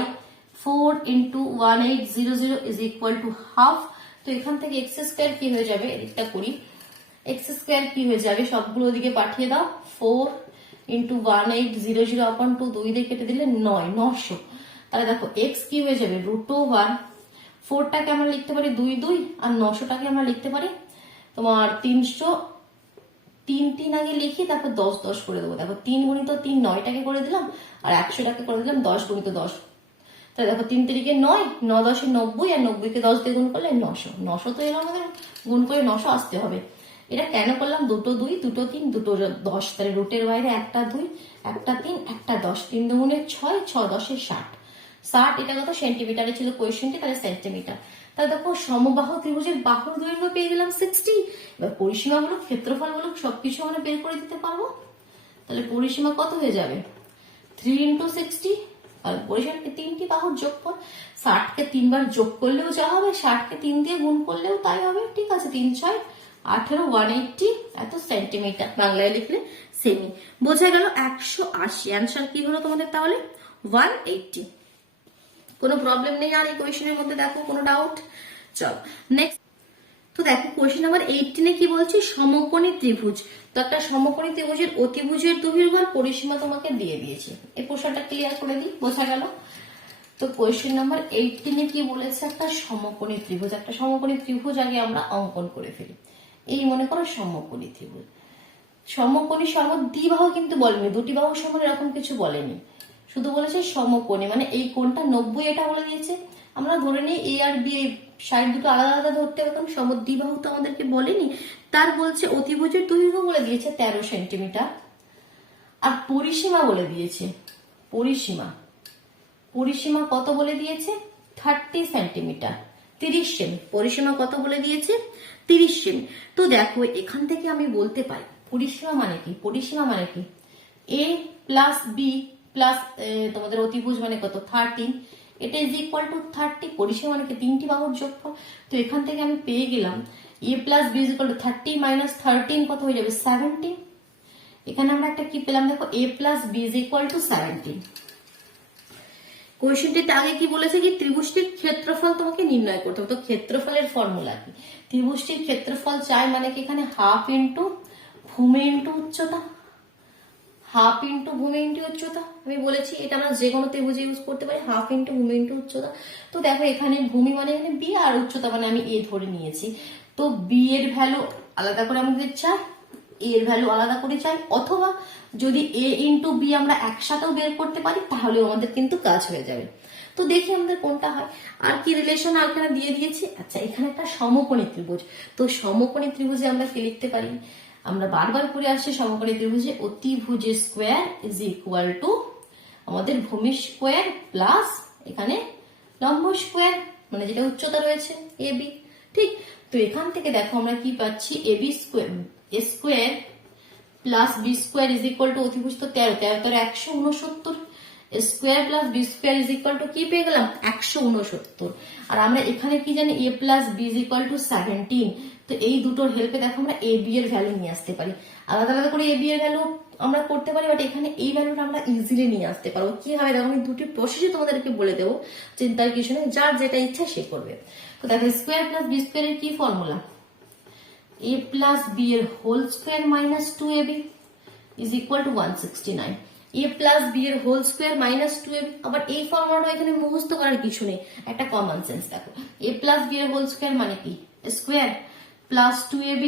4 into 1800 is equal to half. তো এখান থেকে এক্স স্কোয়ার কি হয়ে যাবে, এদিকটা করি, এক্স স্কোয়ার কি হয়ে যাবে, সবগুলো ওদিকে পাঠিয়ে দাও, 4 ইন্টু 1800/2, 2 দিয়ে কেটে দিলে 900। তাহলে দেখো এক্স কি হয়ে যাবে √1, 4টাকে আমরা লিখতে পারি 2 আর 900টাকে আমরা লিখতে পারি তোমার 300। 3 আগে লিখি, তারপর 10 করে দেবো। দেখো 3 গুণিত 3 9টাকে করে দিলাম, আর 100টাকে করে দিলাম 10 গুণিত 10। তাহলে দেখো 3 3 9, 9 10 90, আর 90কে 10 দিয়ে গুণ করলে 900। 900 তো এলো আমাদের, গুণ করে 900 আসতে হবে। এটা কেন করলাম, 2 2 2 3 2 10, তাহলে রুটের বাইরে 1টা 2 1টা 3 1টা 10, 3 দুগুণে 6, 6 10 60। এটা কত সেন্টিমিটারে ছিল কোয়েশ্চেনটি, তাহলে সেন্টিমিটার। তাহলে দেখো সমবাহু ত্রিভুজের বাহুর দৈর্ঘ্য পেয়ে গেলাম 60। এবার পরিসীমা বলুক, ক্ষেত্রফল বলুক, সবকিছু আমরা বের করে দিতে পারবো। তাহলে পরিসীমা কত হয়ে যাবে, 3 ইন্টু 60, আর পরিসীমাকে 3টি বাহুর যোগফল। 60কে 3 বার যোগ করলেও যা হবে, 60কে 3 দিয়ে গুণ করলেও তাই হবে, ঠিক আছে। 3 6 18, 180 এত সেন্টিমিটার, বাংলায় লিখলে সেমি। বোঝা গেল 180। অ্যান্সার কি হলো তোমাদের তাহলে 180। কোনো প্রবলেম নেই আর এই কোয়েশ্চেনের মধ্যে, দেখো কোনো ডাউট? চল নেক্সট। তো দেখো কোয়েশ্চেন নাম্বার 18 কি বলছে, সমকোণী ত্রিভুজ। তো একটা সমকোণী ত্রিভুজের অতিভুজের দৈর্ঘ্য আর পরিসীমা তোমাকে দিয়ে দিয়েছে। এই প্রশ্নটা ক্লিয়ার করে দিই, বোঝা গেল। তো কোয়েশ্চেন নাম্বার 18 কি বলেছে, একটা সমকোণী ত্রিভুজ। একটা সমকোণী ত্রিভুজ আগে আমরা অঙ্কন করে ফেলি। এই মনে করো সমকোণী ত্রিভুজ, সমকোণী সমদ্বিবাহু কিন্তু বলেনি, দুটি বাহু সমান এরকম কিছু বলেনি, শুধু বলেছে সমকোণী, মানে এই কোণটা 90 এটা বলে দিয়েছে। আমরা ধরে নিই এ আর বি সাইড দুটো আলাদা আলাদা ধরতে হবে, কারণ সমদ্বিবাহু তো আমাদেরকে বলেনি। তার বলছে অতিভুজের দৈর্ঘ্য বলে দিয়েছে 13 সেন্টিমিটার, আর পরিসীমা বলে দিয়েছে, পরিসীমা কত বলে দিয়েছে 30 সেন্টিমিটার, 30 সেমি। পরিসীমা কত বলে দিয়েছে 30 সেমি। তো দেখো এখান থেকে আমি বলতে পারি পরিসীমা মানে কি, এ প্লাস বি প্লাস তোমাদের অতিভুজ মানে কত 13, এটা ইজ ইকুয়াল টু 30। পরিসীমা মানে কি 3টি বাহুর যোগফল। তো এখান থেকে আমি পেয়ে গেলাম A plus B is equal to 30 minus 13 কত হয়ে যাবে 17। এখানে আমরা একটা কি পেলাম, দেখো A plus B is equal to 17। কোয়েশ্চেনটিতে আগে কি বলেছে কি ত্রিভুজটির ক্ষেত্রফল তোমাকে নির্ণয় করতে হবে। তো ক্ষেত্রফলের ফর্মুলা কি, ত্রিভুজটির ক্ষেত্রফল চাই মানে কি এখানে হাফ ইন্টু ভূমি ইন্টু উচ্চতা, হাফ ইন্টু ভূমি ইন্টু উচ্চতা। আমি বলেছি এটা আমরা যে কোনো ত্রিভুজে ইউজ করতে পারি, হাফ ইন্টু ভূমি ইন্টু উচ্চতা। তো দেখো এখানে ভূমি মানে এখানে বি আর উচ্চতা মানে আমি এ ধরে নিয়েছি। তো বি এর ভ্যালু আলাদা করে আমাদের চাই, এর ভ্যালু আলাদা করে চাই, অথবা যদি এ ইন্টু বি আমরা একসাথেও বের করতে পারি তাহলেও আমাদের কিন্তু কাজ হয়ে যাবে। তো দেখি আমাদের কোনটা হয়। আর কি রিলেশন আর এখানে দিয়ে দিয়েছি, আচ্ছা এখানে একটা সমকোণী ত্রিভুজ। তো সমকোণী ত্রিভুজে আমরা কি লিখতে পারি, আমরা বারবার করে আসছি সমকোণী ত্রিভুজে অতিভুজ স্কোয়ার ইজ ইকুয়াল টু আমাদের ভূমি স্কোয়ার প্লাস এখানে লম্ব স্কোয়ার, মানে যেটা উচ্চতা রয়েছে এ বি, ঠিক। তো এখান থেকে দেখো আমরা কি পাচ্ছি, AB square plus B square is equal to অতিভুজ তো 13, 13 169 square plus B square is equal to কি পেয়ে গেলাম 169। আর আমরা এখানে কি জানি A plus B is equal to 17। তো এই দুটোর হেল্পে দেখো আমরা এ বি এর ভ্যালু নিয়ে আসতে পারি। আলাদা আলাদা করে এ বি এর ভ্যালু আমরা করতে পারি, বাট এখানে এই ভ্যালুটা আমরা ইজিলি নিয়ে আসতে পারবো। কিভাবে দেখো আমি দুটি প্রসেসই তোমাদেরকে বলে দেবো, চিন্তার কিছু নেই, যার যেটা ইচ্ছা সে করবে। তো দেখো স্কোয়ার প্লাস বি স্কোয়ার এর কি ফর্মুলা, এ প্লাস বি এর whole square minus 2ab is equal to 169। A plus B এর হোল স্কোয়ার মাইনাস 2ab, আবার এই ফর্মুলাটা এখানে মুখস্থ করার কিছু নেই, একটা কমন সেন্স। দেখো এ প্লাস বি এর হোল স্কোয়ার মানে কি square plus 2ab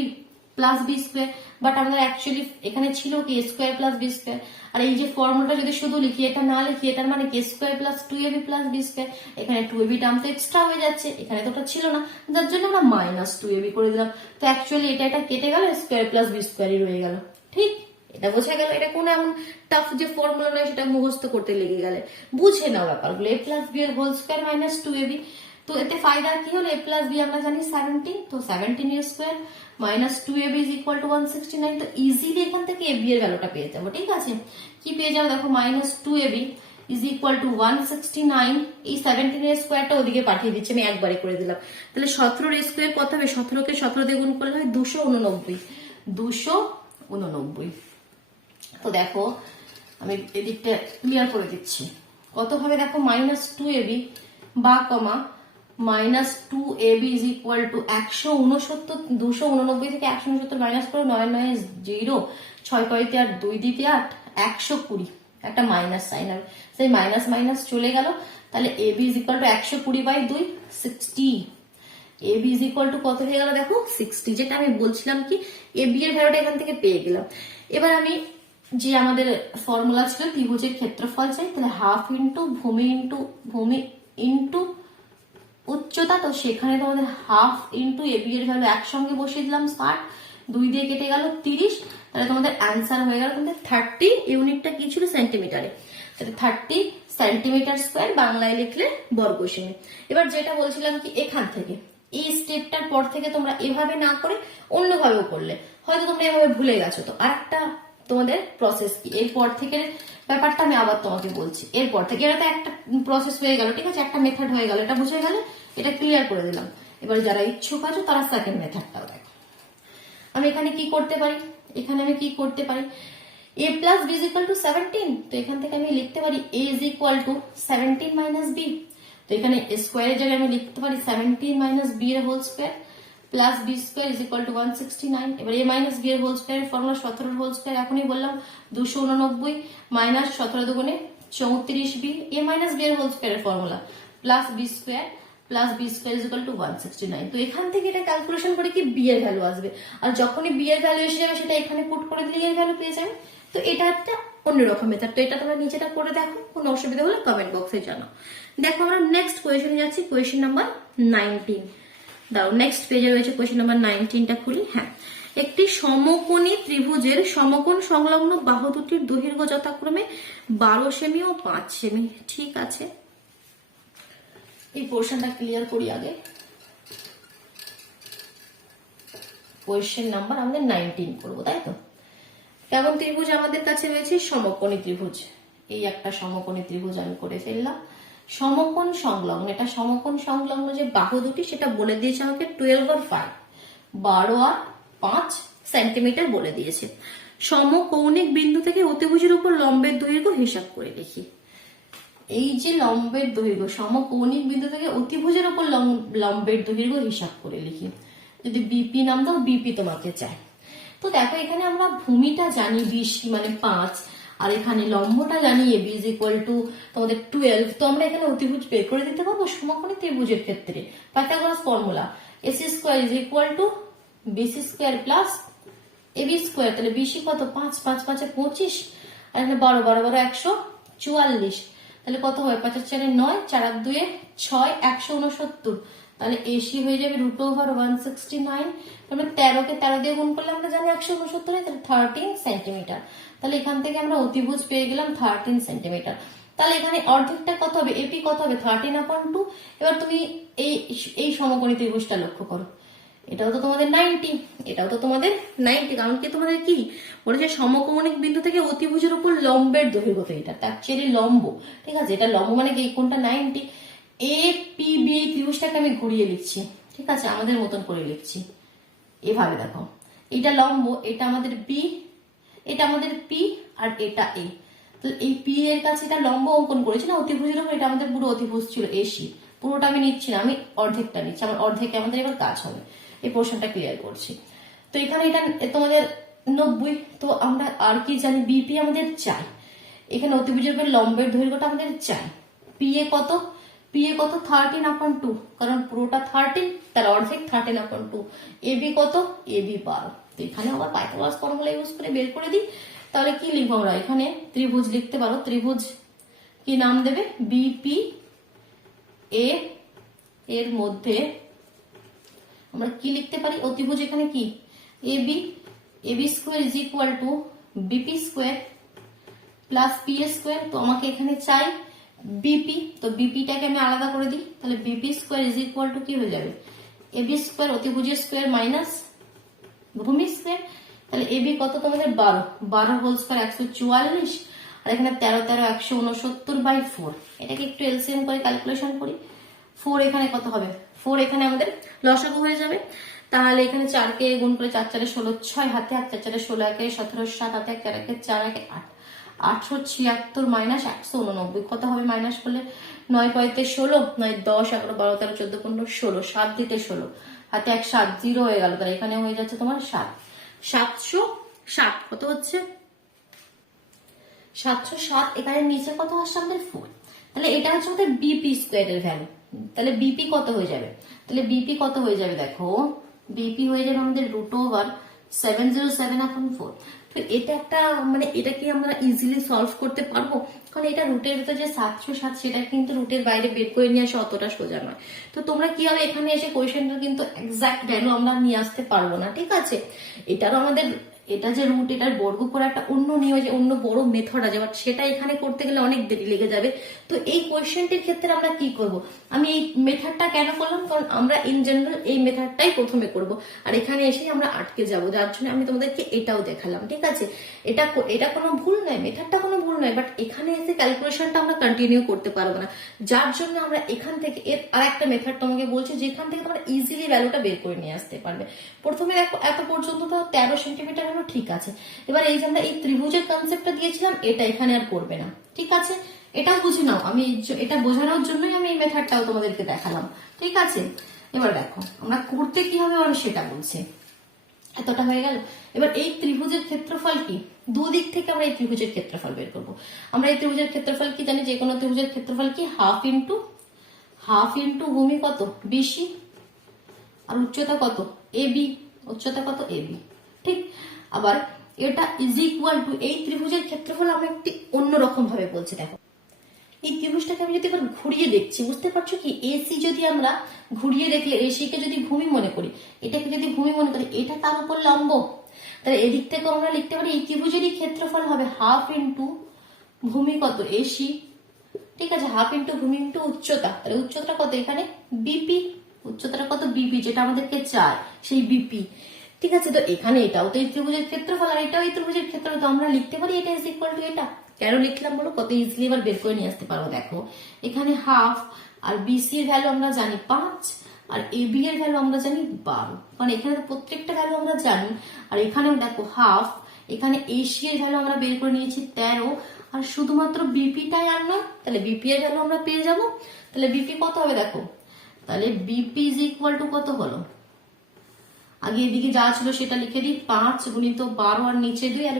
plus B square, but আমাদের অ্যাকচুয়ালি এখানে ছিল কি স্কোয়ার প্লাস বি স্কোয়ার। আর এই যে ফর্মুলাটা যদি শুধু লিখি, এটা না লিখি, এটার মানে কি square plus 2ab plus B square. এখানে 2ab টার্ম তো এক্সট্রা হয়ে যাচ্ছে, এখানে তো ওটা ছিল না, যার জন্য আমরা মাইনাস 2ab করে দিলাম। তো অ্যাকচুয়ালি এটা কেটে গেল, স্কোয়ার প্লাস বি স্কোয়ারই রয়ে গেল। ঠিক, এটা বোঝা গেল। এটা কোনো এমন টাফ যে ফর্মুলা নয় সেটা মুখস্থ করতে লেগে গেলে, বুঝে নাও ব্যাপারগুলো। এ প্লাস বি এর হোল স্কোয়ার মাইনাস 2ab, তো এতে ফায়দা কি হলো, এ প্লাস বি আমরা জানি 17, তো 17 এর square minus 2ab is equal to 169। তো ইজিলি এখান থেকে এ বি এর ভ্যালুটা পেয়ে যাবো। ঠিক আছে, কি পেয়ে যাবো দেখো, minus 2ab is equal to 169। এই 17 এর স্কোয়ারটা ওদিকে পাঠিয়ে দিচ্ছি, আমি একবারে করে দিলাম। তাহলে 17 এর স্কোয়ার কত হবে, 17 কে 17 দিয়ে গুণ করলে হয় 289, 289। তো দেখো আমি এদিকটা ক্লিয়ার করে দিচ্ছি, কত হবে দেখো, মাইনাস 2ab বা কমা minus 2ab is equal to 169, 289 থেকে 169 মাইনাস করো, 9 9 0, 6 কয়তে 8, 2 দিতে 8, 120, একটা মাইনাস সাইন হবে, সেই মাইনাস মাইনাস চলে গেল। তাহলে ab is equal two 120/2 60। ab is equal two কত হয়ে গেল দেখো 60, যেটা আমি বলছিলাম কি ab এর ভ্যালুটা এখান থেকে পেয়ে গেলাম। এবার আমি যে আমাদের ফর্মুলা ছিল ত্রিভুজের ক্ষেত্রফল চাই, তাহলে হাফ ইন্টু ভূমি ইন্টু উচ্চতা, তো সেখানে তোমাদের হাফ ইন্টু এবি এর ভ্যালু একসঙ্গে বসিয়ে দিলাম 60, 2 দিয়ে কেটে গেল 30। তাহলে তোমাদের অ্যান্সার হয়ে গেল তোমাদের 30, ইউনিটটা কি ছিল সেন্টিমিটারে, তাহলে 30 সেন্টিমিটার স্কোয়ার, বাংলায় লিখলে বর্গ সেমি। এবার যেটা বলছিলাম কি এখান থেকে এই স্টেপটার পর থেকে তোমরা এভাবে না করে অন্যভাবেও করলে, হয়তো তোমরা এভাবে ভুলে গেছো, তো আর একটা তোমাদের প্রসেস কি, এরপর থেকে ব্যাপারটা আমি আবার তোমাকে বলছি। এরপর থেকে এটা তো একটা প্রসেস হয়ে গেল, ঠিক আছে, একটা মেথড হয়ে গেল, এটা বুঝে গেলে, এটা ক্লিয়ার করে দিলাম। এবার যারা ইচ্ছুক আছো তারা সেকেন্ড মেথডটাও দেখো। আমি এখানে কি করতে পারি, এখানে আমি কি করতে পারি, a plus B is equal to 17, তো এখান থেকে আমি লিখতে পারি a is equal to 17 minus B. তো এখানে স্কোয়ারের জায়গায় আমি লিখতে পারি 17 মাইনাস বি এর whole square plus B square is equal to 169। এবার এ মাইনাস বি এর হোল স্কোয়ার ফর্মুলা 17 এর হোল স্কোয়ার এখনই বললাম 289 মাইনাস 17 দুগুণে 34b, এ মাইনাস বি এর হোল স্কোয়ারের formula plus B square is equal to 169। তো এখান থেকে এটা ক্যালকুলেশন করে কি বি এর ভ্যালু আসবে, আর যখনই বি এর ভ্যালু এসে যাবে সেটা এখানে পুট করে দিলে এর ভ্যালু পেয়ে যাবে। তো এটা একটা অন্যরকম মেথড, তো এটা তোমরা নিজেটা করে দেখো, কোনো অসুবিধা হলে কমেন্ট বক্সে জানাও। দেখো আমরা নেক্সট কোয়েশ্চেনে যাচ্ছি, কোয়েশ্চেন নাম্বার 19। দাও নেক্সট পেজে রয়েছে কোয়েশ্চেন নাম্বার 19টা খুলি। হ্যাঁ, একটি সমকোণী ত্রিভুজের সমকোণ সংলগ্ন বাহু দুটির দৈর্ঘ্য যথাক্রমে 12 সেমি ও 5 সেমি। ঠিক আছে, এই পোর্শনটা ক্লিয়ার করি আগে। কোয়েশ্চেন নাম্বার আমাদের 19 করবো, তাই তো। কেমন ত্রিভুজ আমাদের কাছে রয়েছে, সমকোণী ত্রিভুজ। এই একটা সমকোণী ত্রিভুজ আমি করে ফেললাম, সমকোণ সংলগ্ন। এটা সমকোণ সংলগ্ন যে বাহু দুটি সেটা বলে দিয়েছে আমাকে 12 আর 5, 12 আর 5 সেন্টিমিটার বলে দিয়েছে। সমকৌণিক বিন্দু থেকে অতিভুজের উপর লম্বের দৈর্ঘ্য হিসাব করে দেখি। এই যে লম্বের দৈর্ঘ্য, সমকৌণিক বিন্দু থেকে অতিভুজের উপর লম্বের দৈর্ঘ্য হিসাব করে লিখি। যদি বিপি নাম দাও, বিপি তোমাকে চাই। তো দেখো এখানে আমরা ভূমিটা জানি 20 মানে 5, আর এখানে লম্বটা জানি A B is equal two তোমাদের 12। তো আমরা এখানে অতিভুজ বের করে দিতে পারবো সমকোণী ত্রিভুজের ক্ষেত্রে। Pythagoras formula AC square is equal to BC square plus AB square. তাহলে বিসি কত, 5, 5 5 25, আর এখানে 12 12 12 144। তাহলে কত হয়, 5 4 9, 4 2 6, 169। তাহলে এসি হয়ে যাবে √169। তাহলে 13 কে 13 দিয়ে গুণ করলে আমরা জানি 169 হয়, তাহলে 13 সেন্টিমিটার। তাহলে এখান থেকে আমরা অতিভুজ পেয়ে গেলাম 13 সেন্টিমিটার। তাহলে এখানে অর্ধেকটা কত হবে, এপি কত হবে 13/2। এবার তুমি এই সমকোণী ত্রিভুজটা লক্ষ্য করো, এটাও তো তোমাদের 90, এটাও তো তোমাদের 90, কারণ কি তোমাদের কি বলেছে সমকৌণিক বিন্দু থেকে অতিভুজের উপর লম্বের দৈর্ঘ্য তো এটা অ্যাকচুয়ালি লম্ব, ঠিক আছে, এটা লম্ব মানে কি কোনটা 90। এ পি বি ত্রিভুজটাকে আমি ঘুরিয়ে লিখছি, ঠিক আছে, আমাদের মতন করে লিখছি এভাবে, দেখো এটা লম্ব, এটা আমাদের বি, এটা আমাদের পি, আর এটা এ। তো এই পি এর কাছে এটা লম্ব অঙ্কন করেছি না অতিভুজের উপর, এটা আমাদের পুরো অতিভুজ ছিল এসি, পুরোটা আমি নিচ্ছি না, আমি অর্ধেকটা নিচ্ছি, আমার অর্ধেকে আমাদের এবার কাজ হবে। এই পোর্শনটা ক্লিয়ার করছি। তো এখানে এটা তোমাদের 90, তো আমরা আর কি জানি, বিপি আমাদের চাই, এখানে অতিভুজের উপর লম্বের দৈর্ঘ্যটা আমাদের চাই। পি এ কত, পি এ কত 13/2, কারণ পুরোটা 13, তার অর্ধেক 13/2। এ বি কত, এ বি 12। তো এখানে আবার পাইথাগোরাস ফর্মুলা ইউজ করে বের করে দিই। তাহলে কি লিখবো আমরা, এখানে ত্রিভুজ লিখতে পারো, ত্রিভুজ কি নাম দেবে, বিপি এ এর মধ্যে আমরা কি লিখতে পারি, অতিভুজ এখানে কি AB, AB square is equal to BP square plus P A square. তো আমাকে এখানে চাই বিপি, তো বিপিটাকে আমি আলাদা করে দিই, তাহলে BP square is equal to কি হয়ে যাবে, এবি স্কোয়ার অতিভুজের স্কোয়ার মাইনাস ভূমি স্কোয়ার। তাহলে এবি কত তোমাদের 12, 12 হোল স্কোয়ার 144, আর এখানে 13 13 169/4। এটাকে একটু এলসিএম করে ক্যালকুলেশন করি, 4 এখানে কত হবে, 4 এখানে আমাদের লসাগু হয়ে যাবে। তাহলে এখানে 4 কে গুণ করে 4 4 16, 6 হাতে 8, 4 4 16, 1 17, 7 হাতে 1, 4 1 4 1 8, 876 মাইনাস 189 কত হবে, মাইনাস করলে 9 5 16, 9 10 11 12 13 14 15 16, 7 দিতে 16, হাতে 1 7 0 হয়ে গেল। তাহলে এখানে হয়ে যাচ্ছে তোমার 7, 707 কত হচ্ছে 707। এখানে নিচে কত আসছে আমাদের 4। তাহলে এটা হচ্ছে আমাদের বিপি স্কোয়ারের ভ্যালু। তাহলে বিপি কত হয়ে যাবে, তাহলে বিপি কত হয়ে যাবে, দেখো বিপি হয়ে যাবে আমাদের √707/4। তো এটা একটা মানে এটা কি আমরা ইজিলি সলভ করতে পারবো, কারণ এটা রুটের ভিতরে যে 707 সেটা কিন্তু রুটের বাইরে বের করে নিয়ে আসা অতটা সোজা নয়। তো তোমরা কি হবে, এখানে এসে কোয়েশ্চেনটা কিন্তু এক্সাক্ট ভ্যালু আমরা নিয়ে আসতে পারবো না, ঠিক আছে। এটারও আমাদের এটা যে রুট, এটার বর্গ করে একটা অন্য নিয়ম, যে অন্য বড় মেথড আছে, বাট সেটা এখানে করতে গেলে অনেক দেরি লেগে যাবে। তো এই কোয়েশ্চেনটির ক্ষেত্রে আমরা কি করব, আমি এই মেথডটা কেন করলাম, কারণ আমরা ইন জেনারেল এই মেথডটাই প্রথমে করব, আর এখানে এসে আমরা আটকে যাব, যার জন্য আমি তোমাদেরকে এটাও দেখালাম, ঠিক আছে। এটা কোনো ভুল নয়, মেথডটা কোনো ভুল নয়, বাট এখানে এসে ক্যালকুলেশনটা আমরা কন্টিনিউ করতে পারবো না, যার জন্য আমরা এখান থেকে এর আর একটা মেথড তোমাকে বলছি, যেখান থেকে তোমরা ইজিলি ভ্যালুটা বের করে নিয়ে আসতে পারবে। প্রথমে দেখো এত পর্যন্ত তো 13 সেন্টিমিটার হলো, ঠিক আছে। এবার এই যে আমরা এই ত্রিভুজের কনসেপ্টটা দিয়েছিলাম, এটা এখানে আর করবে না, ঠিক আছে। এটাও বুঝে নাও, আমি এটা বোঝানোর জন্যই আমি এই মেথডটাও তোমাদেরকে দেখালাম, ঠিক আছে। এবার দেখো আমরা করতে কি হবে আমি সেটা বলছি। এতটা হয়ে গেল। এবার এই ত্রিভুজের ক্ষেত্রফল কি, দুদিক থেকে আমরা এই ত্রিভুজের ক্ষেত্রফল বের করবো। আমরা এই ত্রিভুজের ক্ষেত্রফল কি জানি, যে কোনো ত্রিভুজের ক্ষেত্রফল কি হাফ ইন্টু ভূমি কত বিসি, আর উচ্চতা কত এবি, উচ্চতা কত এবি, ঠিক। আবার এটা ইজ ইকুয়াল টু, এই ত্রিভুজের ক্ষেত্রফল আমরা একটি অন্যরকম ভাবে বলছি, দেখো এই ত্রিভুজটাকে আমি যদি এবার ঘুরিয়ে দেখছি, বুঝতে পারছো কি, এসি যদি আমরা ঘুরিয়ে দেখলে, এসি কে যদি ভূমি মনে করি, এটাকে যদি ভূমি মনে করি, এটা তার উপর লম্ব, তাহলে এদিক থেকে আমরা লিখতে পারি এই ত্রিভুজেরই ক্ষেত্রফল হবে হাফ ইন্টু ভূমি কত এসি, ঠিক আছে, হাফ ইন্টু ভূমি ইন্টু উচ্চতা। তাহলে উচ্চতাটা কত এখানে বিপি, উচ্চতাটা কত বিপি, যেটা আমাদেরকে চায় সেই বিপি, ঠিক আছে। তো এখানে এটাও তো এই ত্রিভুজের ক্ষেত্রফল, আর এটাও এই ত্রিভুজের ক্ষেত্রফল, তো আমরা লিখতে পারি এটা ইজ ইকুয়াল টু এটা। কেন লিখলাম বলো, কত ইজিলি এবার বের করে নিয়ে আসতে পারবো। দেখো এখানে হাফ, আর বিসি এর ভ্যালু আমরা জানি 5, আর এবি এর ভ্যালু আমরা জানি 12, কারণ এখানে প্রত্যেকটা ভ্যালু আমরা জানি। আর এখানেও দেখো হাফ, এখানে এসি এর ভ্যালু আমরা বের করে নিয়েছি 13, আর শুধুমাত্র বিপিটাই আর নয়, তাহলে বিপি এর ভ্যালু আমরা পেয়ে যাব। তাহলে বিপি কত হবে দেখো, তাহলে বিপি ইজ ইকুয়াল টু কত হলো, আগে এদিকে যা ছিল সেটা লিখে দিই, 5 গুণিত 12 আর নিচে 2, আর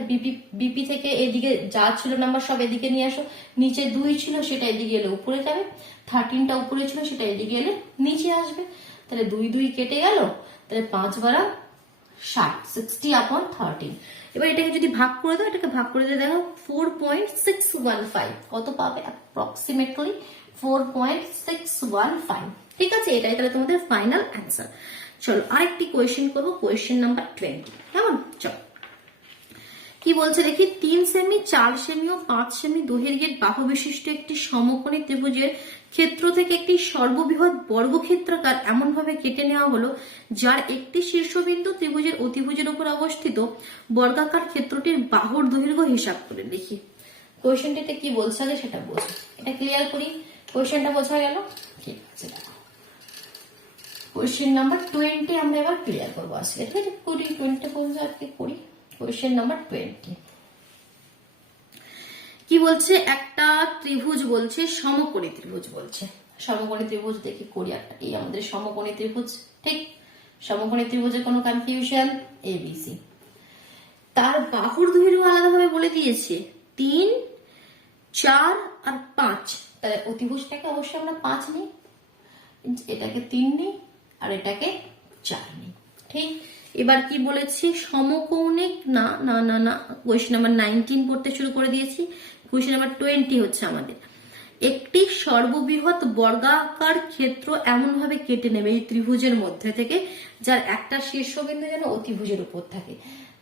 বিপি থেকে এদিকে যা ছিল নাম্বার সব এদিকে নিয়ে আসো, নিচে 2 ছিল সেটা এদিকে এলে উপরে যাবে, 13টা উপরে ছিল সেটা এদিকে এলে নিচে আসবে। তাহলে 2 2 কেটে গেল, তাহলে 5 12 60, 60/13। এবার এটাকে যদি ভাগ করে দাও, এটাকে ভাগ করে দিয়ে দেখো 4.615 কত পাবে, অ্যাপ্রক্সিমেটলি 4.615, ঠিক আছে। এটাই তাহলে তোমাদের ফাইনাল অ্যান্সার। চলো আরেকটি কোয়েশ্চেন করবো, কোয়েশ্চেন নাম্বার 20, কেমন। চলো কি বলছে দেখি, 3 সেমি 4 সেমি ও 5 সেমি দৈর্ঘ্যের বাহু বিশিষ্ট একটি সমকোণী ত্রিভুজের ক্ষেত্র থেকে একটি সর্ববৃহৎ বর্গক্ষেত্রাকার এমন ভাবে কেটে নেওয়া হলো যার একটি শীর্ষবিন্দু ত্রিভুজের অতিভুজের উপর অবস্থিত। বর্গাকার ক্ষেত্রটির বাহুর দৈর্ঘ্য হিসাব করে দেখি কোয়েশ্চেনটিতে কি বলছে আগে সেটা বোঝো। এটা ক্লিয়ার করি, কোয়েশ্চেনটা বোঝা গেল? ঠিক আছে, দেখো কোয়েশ্চেন নাম্বার 20 আমরা এবার ক্লিয়ার করবো আজকে। ঠিক আছে, 20 পর্যন্ত আজকে করি। কোয়েশ্চেন নাম্বার 20 কি বলছে? একটা ত্রিভুজ বলছে, সমকোণী ত্রিভুজ বলছে। সমকোণী ত্রিভুজ দেখি করি একটা। এই আমাদের সমকোণী ত্রিভুজ, ঠিক? সমকোণী ত্রিভুজের কোনো কনফিউশন? এবিসি। তার বাহুর দৈর্ঘ্য আলাদাভাবে বলে দিয়েছে 3, 4 আর 5। তাহলে অতিভুজটাকে অবশ্যই আমরা 5 নিই, এটাকে 3 নিই আর এটাকে 4 নিই। ঠিক, এবার কি বলেছি? সমকৌণিক না না না না, কোয়েশ্চেন নাম্বার 19 পড়তে শুরু করে দিয়েছি। কোয়েশ্চেন নাম্বার 20 হচ্ছে আমাদের একটি সর্ববৃহৎ বর্গাকার ক্ষেত্র এমন ভাবে কেটে নেবে এই ত্রিভুজের মধ্যে থেকে যার একটা শীর্ষবিন্দু যেন অতিভুজের উপর থাকে।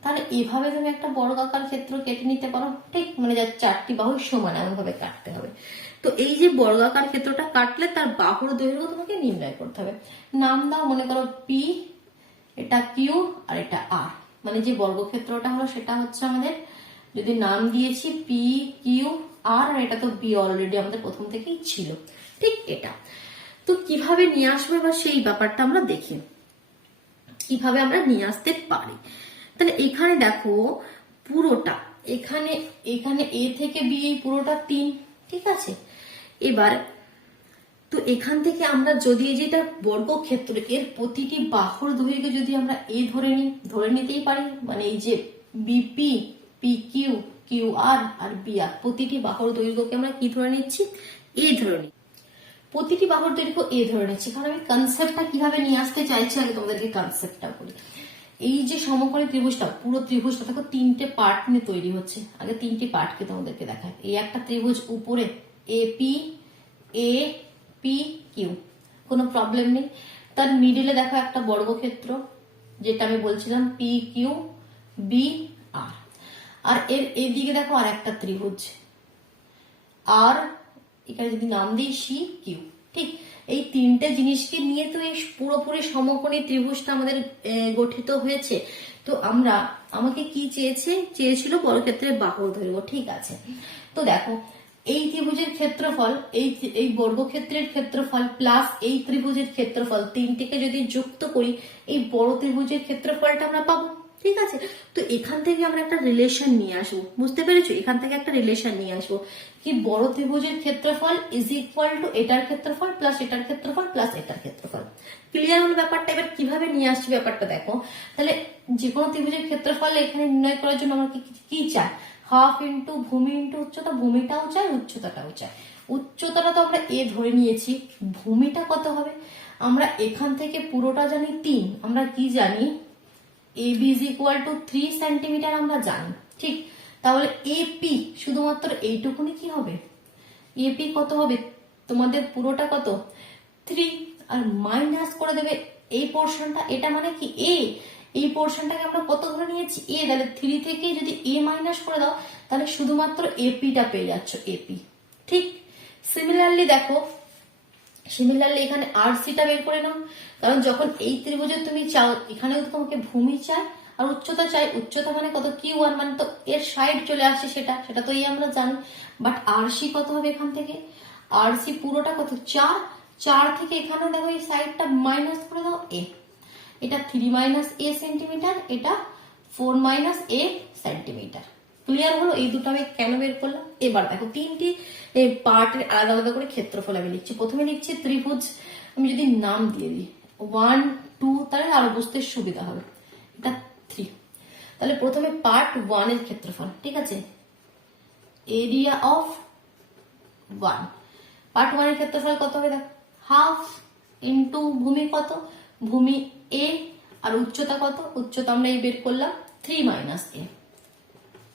তাহলে এভাবে তুমি একটা বর্গাকার ক্ষেত্র কেটে নিতে পারো, ঠিক? মানে যার 4টি বাহু সমান এমন ভাবে কাটতে হবে। তো এই যে বর্গাকার ক্ষেত্রটা কাটলে তার বাহুর দৈর্ঘ্য তোমাকে নির্ণয় করতে হবে। নাম দাও, মনে করো পি, এটা কিউ আর এটা আর। মানে যে বর্গক্ষেত্রটা হলো সেটা হচ্ছে আমাদের, যদি নাম দিয়েছি পি কিউ আর, এটা তো বি অলরেডি আমাদের প্রথম থেকেই ছিল। ঠিক, এটা তো কিভাবে নিয়ে আসবো এবার সেই ব্যাপারটা আমরা দেখি, কিভাবে আমরা নিয়ে আসতে পারি। তাহলে এখানে দেখো পুরোটা, এখানে এখানে এ থেকে বি এই পুরোটা 3, ঠিক আছে? এবার তো এখান থেকে আমরা যদি যেটা বর্গক্ষেত্র এর প্রতিটি বাহুর দৈর্ঘ্য যদি আমরা এ ধরে নিই, ধরে নিতেই পারি, মানে এই যে BP, P Q, Q R আর বি আর, প্রতিটি বাহুর দৈর্ঘ্যকে আমরা কি ধরে নিচ্ছি? এ ধরে নিই। প্রতিটি বাহুর দৈর্ঘ্য এ ধরে নিচ্ছি, কারণ আমি কনসেপ্টটা কিভাবে নিয়ে আসতে চাইছি আগে তোমাদেরকে কনসেপ্টটা বলি। এই যে সমকোণী ত্রিভুজটা, পুরো ত্রিভুজটা দেখো 3টে পার্ট নিয়ে তৈরি হচ্ছে। আগে 3টি পার্টকে তোমাদেরকে দেখায়। এই একটা ত্রিভুজ উপরে এপি, এ পি কিউ, কোনো প্রবলেম নেই। তার মিডিলে দেখো একটা বর্গক্ষেত্র, যেটা আমি বলছিলাম পি কিউ বি আর। আর এর এদিকে দেখো আর একটা ত্রিভুজ আর, এখানে যদি নাম দিই সি কিউ। ঠিক, এই 3টে জিনিসকে নিয়ে তো এই পুরোপুরি সমকোণী ত্রিভুজটা আমাদের গঠিত হয়েছে। তো আমাকে কি চেয়েছিল বর্গক্ষেত্রের বাহুর দৈর্ঘ্য। ঠিক আছে, তো দেখো এই ত্রিভুজের ক্ষেত্রফল, এই বর্গক্ষেত্রের ক্ষেত্রফল প্লাস এই ত্রিভুজের ক্ষেত্রফল, 3টিকে যদি যুক্ত করি এই বড় ত্রিভুজের ক্ষেত্রফলটা আমরা পাবো। ঠিক আছে, তো এখান থেকে আমরা একটা রিলেশন নিয়ে আসবো, বুঝতে পেরেছো? এখান থেকে একটা রিলেশন নিয়ে আসবো কি বড় ত্রিভুজের ক্ষেত্রফল ইজ ইকুয়াল টু এটার ক্ষেত্রফল প্লাস এটার ক্ষেত্রফল প্লাস এটার ক্ষেত্রফল। ক্লিয়ার হলো ব্যাপারটা? এবার কিভাবে নিয়ে আসছি ব্যাপারটা দেখো। তাহলে যে কোনো ত্রিভুজের ক্ষেত্রফল এখানে নির্ণয় করার জন্য আমরা কি চাই? হাফ ইন্টু ভূমি ইন্টু উচ্চতা। ভূমিটাও চাই, উচ্চতাটাও চাই। উচ্চতাটা তো আমরা এ ধরে নিয়েছি, ভূমিটা কত হবে? আমরা এখান থেকে পুরোটা জানি 3, আমরা কি জানি? AB is equal to 3 centimetre আমরা জানি। ঠিক, তাহলে এপি শুধুমাত্র এইটুকুনি কি হবে? এপি কত হবে? তোমাদের পুরোটা কত? 3, আর মাইনাস করে দেবে এই পোর্শনটা। এটা মানে কি এ, এই পোর্শনটাকে আমরা কত ধরে নিয়েছি? এ। তাহলে 3 থেকে যদি এ মাইনাস করে দাও তাহলে শুধুমাত্র এপিটা পেয়ে যাচ্ছ, এপি। ঠিক, সিমিলারলি দেখো, এখানে আরসিটা বের করে নাও। কারণ যখন এই ত্রিভুজে তুমি চাও, এখানেও তোমাকে ভূমি চাই আর উচ্চতা চাই। উচ্চতা মানে কত? কিউ1, মানে তো এর সাইড চলে আসছে, সেটা তো এই আমরা জানি। বাট আরসি কত হবে এখান থেকে? আরসি পুরোটা কত? 4 থেকে এখানে দেখো এই সাইডটা মাইনাস করে দাও এ। এটা 3 মাইনাস এ সেন্টিমিটার, এটা 4 মাইনাস এ সেন্টিমিটার। ক্লিয়ার হলো? এই দুটো আমি কেন বের করলাম। এবার দেখো 3টি পার্টের আলাদা আলাদা করে ক্ষেত্রফল আমি লিখছি। প্রথমে লিখছি ত্রিভুজ, আমি যদি নাম দিয়ে দিই 1 2, তাহলে আরো বুঝতে সুবিধা হবে। এটা 3, তাহলে প্রথমে পার্ট 1 এর ক্ষেত্রফল। ঠিক আছে, এরিয়া অফ 1, পার্ট 1 এর ক্ষেত্রফল কত হবে? দেখো হাফ ইন্টু ভূমি কত? ভূমি এ, আর উচ্চতা কত? উচ্চতা আমরা এই বের করলাম 3 মাইনাস এ।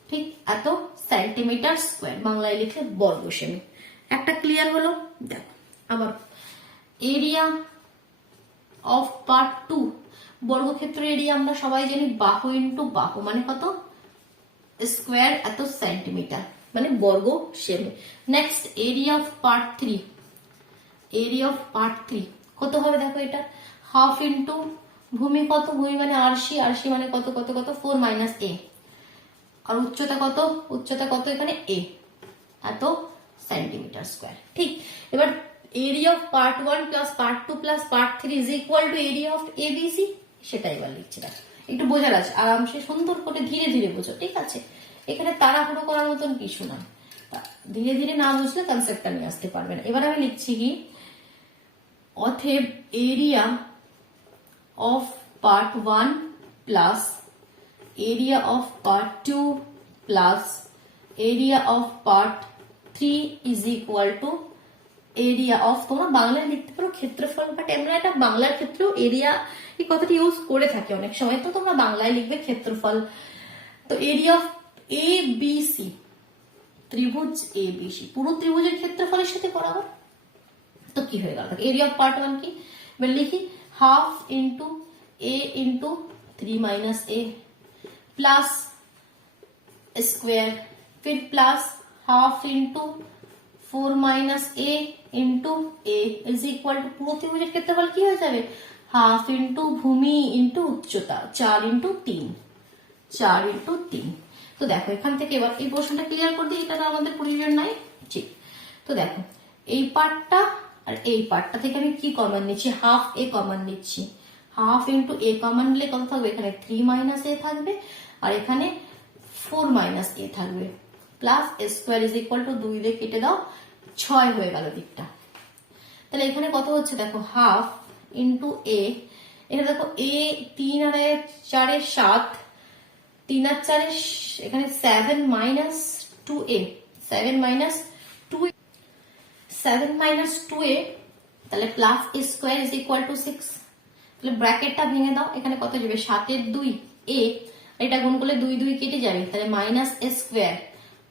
ঠিক, এত সেন্টিমিটার স্কোয়ার, বাংলায় লিখলে বর্গ সেমি। একটা ক্লিয়ার হলো? দেখো আবার এরিয়া অফ পার্ট 2, বর্গক্ষেত্র এরিয়া আমরা সবাই জানি বাহু ইন্টু বাহু, মানে কত? স্কোয়ার, এত সেন্টিমিটার, মানে বর্গ semi. Next area of part 3, area of part 3 কত হবে দেখো, এটা হাফ ইন্টু ভূমি কত, ভূমি মানে আরসি, আরসি মানে কত কত কত 4 মাইনাস এ, আর উচ্চতা কত, উচ্চতা কত এখানে এ, এত সেন্টিমিটার স্কোয়ার। ঠিক, এবার area of part 1 plus part 2 plus part 3 is equal two area of ABC, সেটা এবার লিখছি। দেখো একটু বোঝার আছে, আরামসে সুন্দর করে ধীরে ধীরে বোঝো, ঠিক আছে? এখানে তাড়াহুড়ো করার মতন কিছু না, ধীরে ধীরে না বুঝলে কনসেপ্টটা নিয়ে আসতে পারবে না। এবার আমি লিখছি কি, অতএব area of part 1 plus area of part 2 plus area of part 3 is equal two area of, তোমরা বাংলায় লিখতে পারো ক্ষেত্রফল, বাট আমরা এটা বাংলার ক্ষেত্রেও এরিয়া এই কথাটি ইউজ করে থাকি অনেক সময়, তো তোমরা বাংলায় লিখবে ক্ষেত্রফল। তো area of A B C, ত্রিভুজ এ বি সি, পুরো ত্রিভুজের ক্ষেত্রফলের সাথে বরাবর, তো কি হয়ে গেল এরিয়া অফ পার্ট 1 কি, এবার লিখি half into A into 3 minus A plus square, फिर plus half into 4 minus A into A is equal to, পুরো ত্রিভুজের ক্ষেত্রফল কি হয়ে যাবে, হাফ ইন্টু ভূমি ইন্টু উচ্চতা, 4 ইন্টু 3, 4 ইন্টু 3। তো দেখো এখান থেকে এবার এই প্রশ্নটা ক্লিয়ার করে দিই, এটা তো আমাদের প্রয়োজন নাই। ঠিক, তো দেখো এই পার্টটা আর এই পার্টটা থেকে আমি কি কমন নিচ্ছি, হাফ এ কমন নিচ্ছি, হাফ ইন্টু এ কমন নিলে কত থাকবে, এখানে 3 মাইনাস এ থাকবে আর এখানে 4 মাইনাস এ থাকবে, plus square is equal two 2 দিয়ে কেটে দাও, 6 হয়ে গেল দিকটা। তাহলে এখানে কত হচ্ছে দেখো, হাফ ইন্টু এ, এখানে দেখো এ 3 আর 4 এর 7, 3 আর 4 এর এখানে 7 minus 2a, 7 minus 2, 7 minus 2a, তাহলে plus square is equal two 6। তাহলে ব্র্যাকেটটা ভেঙে দাও, এখানে কত যাবে 7 এর 2 এ, এটা গুণ করলে 2 2 কেটে যাবে, তাহলে minus square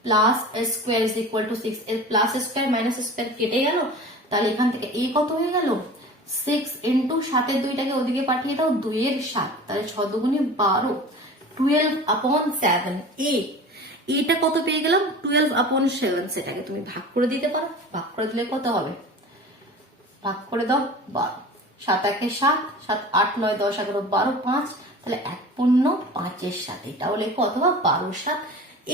plus square is equal two 6, এর প্লাস স্কোয়ার মাইনাস স্কোয়ার কেটে গেল, তাহলে এখান থেকে এ কত হয়ে গেল 6 ইন্টু 7 এর 2টাকে ওদিকে পাঠিয়ে দাও, 2 এর 7, তাহলে 6 দুগুণে 12, 12/7। এটা কত পেয়ে গেলাম 12/7, সেটাকে তুমি ভাগ করে দিতে পারো, ভাগ করে দিলে কত হবে, ভাগ করে দাও 12, 7 একে 7, 7 8 9 10 11 12 5, তাহলে 1/5 এর সাথে, তাহলে কত বা 12/7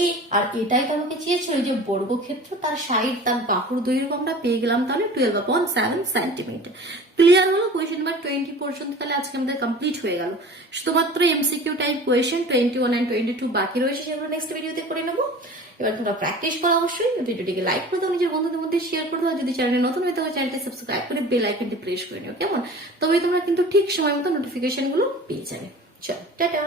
এই, আর এটাই তো আমাকে চেয়েছিল যে বর্গক্ষেত্র তার সাইড তার বাহুর দৈর্ঘ্য আমরা পেয়ে গেলাম, তাহলে 12/7 সেন্টিমিটার। ক্লিয়ার হলো কোয়েশ্চেন নাম্বার 20 পর্যন্ত। তাহলে আজকে আমাদের কমপ্লিট হয়ে গেল, শুধুমাত্র এমসিকিউ টাইপ কোয়েশ্চেন 21 এন্ড 22 বাকি রয়েছে, সেগুলো নেক্সট ভিডিওতে করে নেবো। এবার তোমরা প্র্যাকটিস করো, অবশ্যই ভিডিওটিকে লাইক করে দাও, নিজের বন্ধুদের মধ্যে শেয়ার করে দাও, যদি চ্যানেলে নতুন হয়ে থাকো চ্যানেলটি সাবস্ক্রাইব করে বেল আইকনটি প্রেস করে নিও, কেমন? তবে তোমরা কিন্তু ঠিক সময় মতো নোটিফিকেশন গুলো পেয়ে যাবে। চলো টাটা।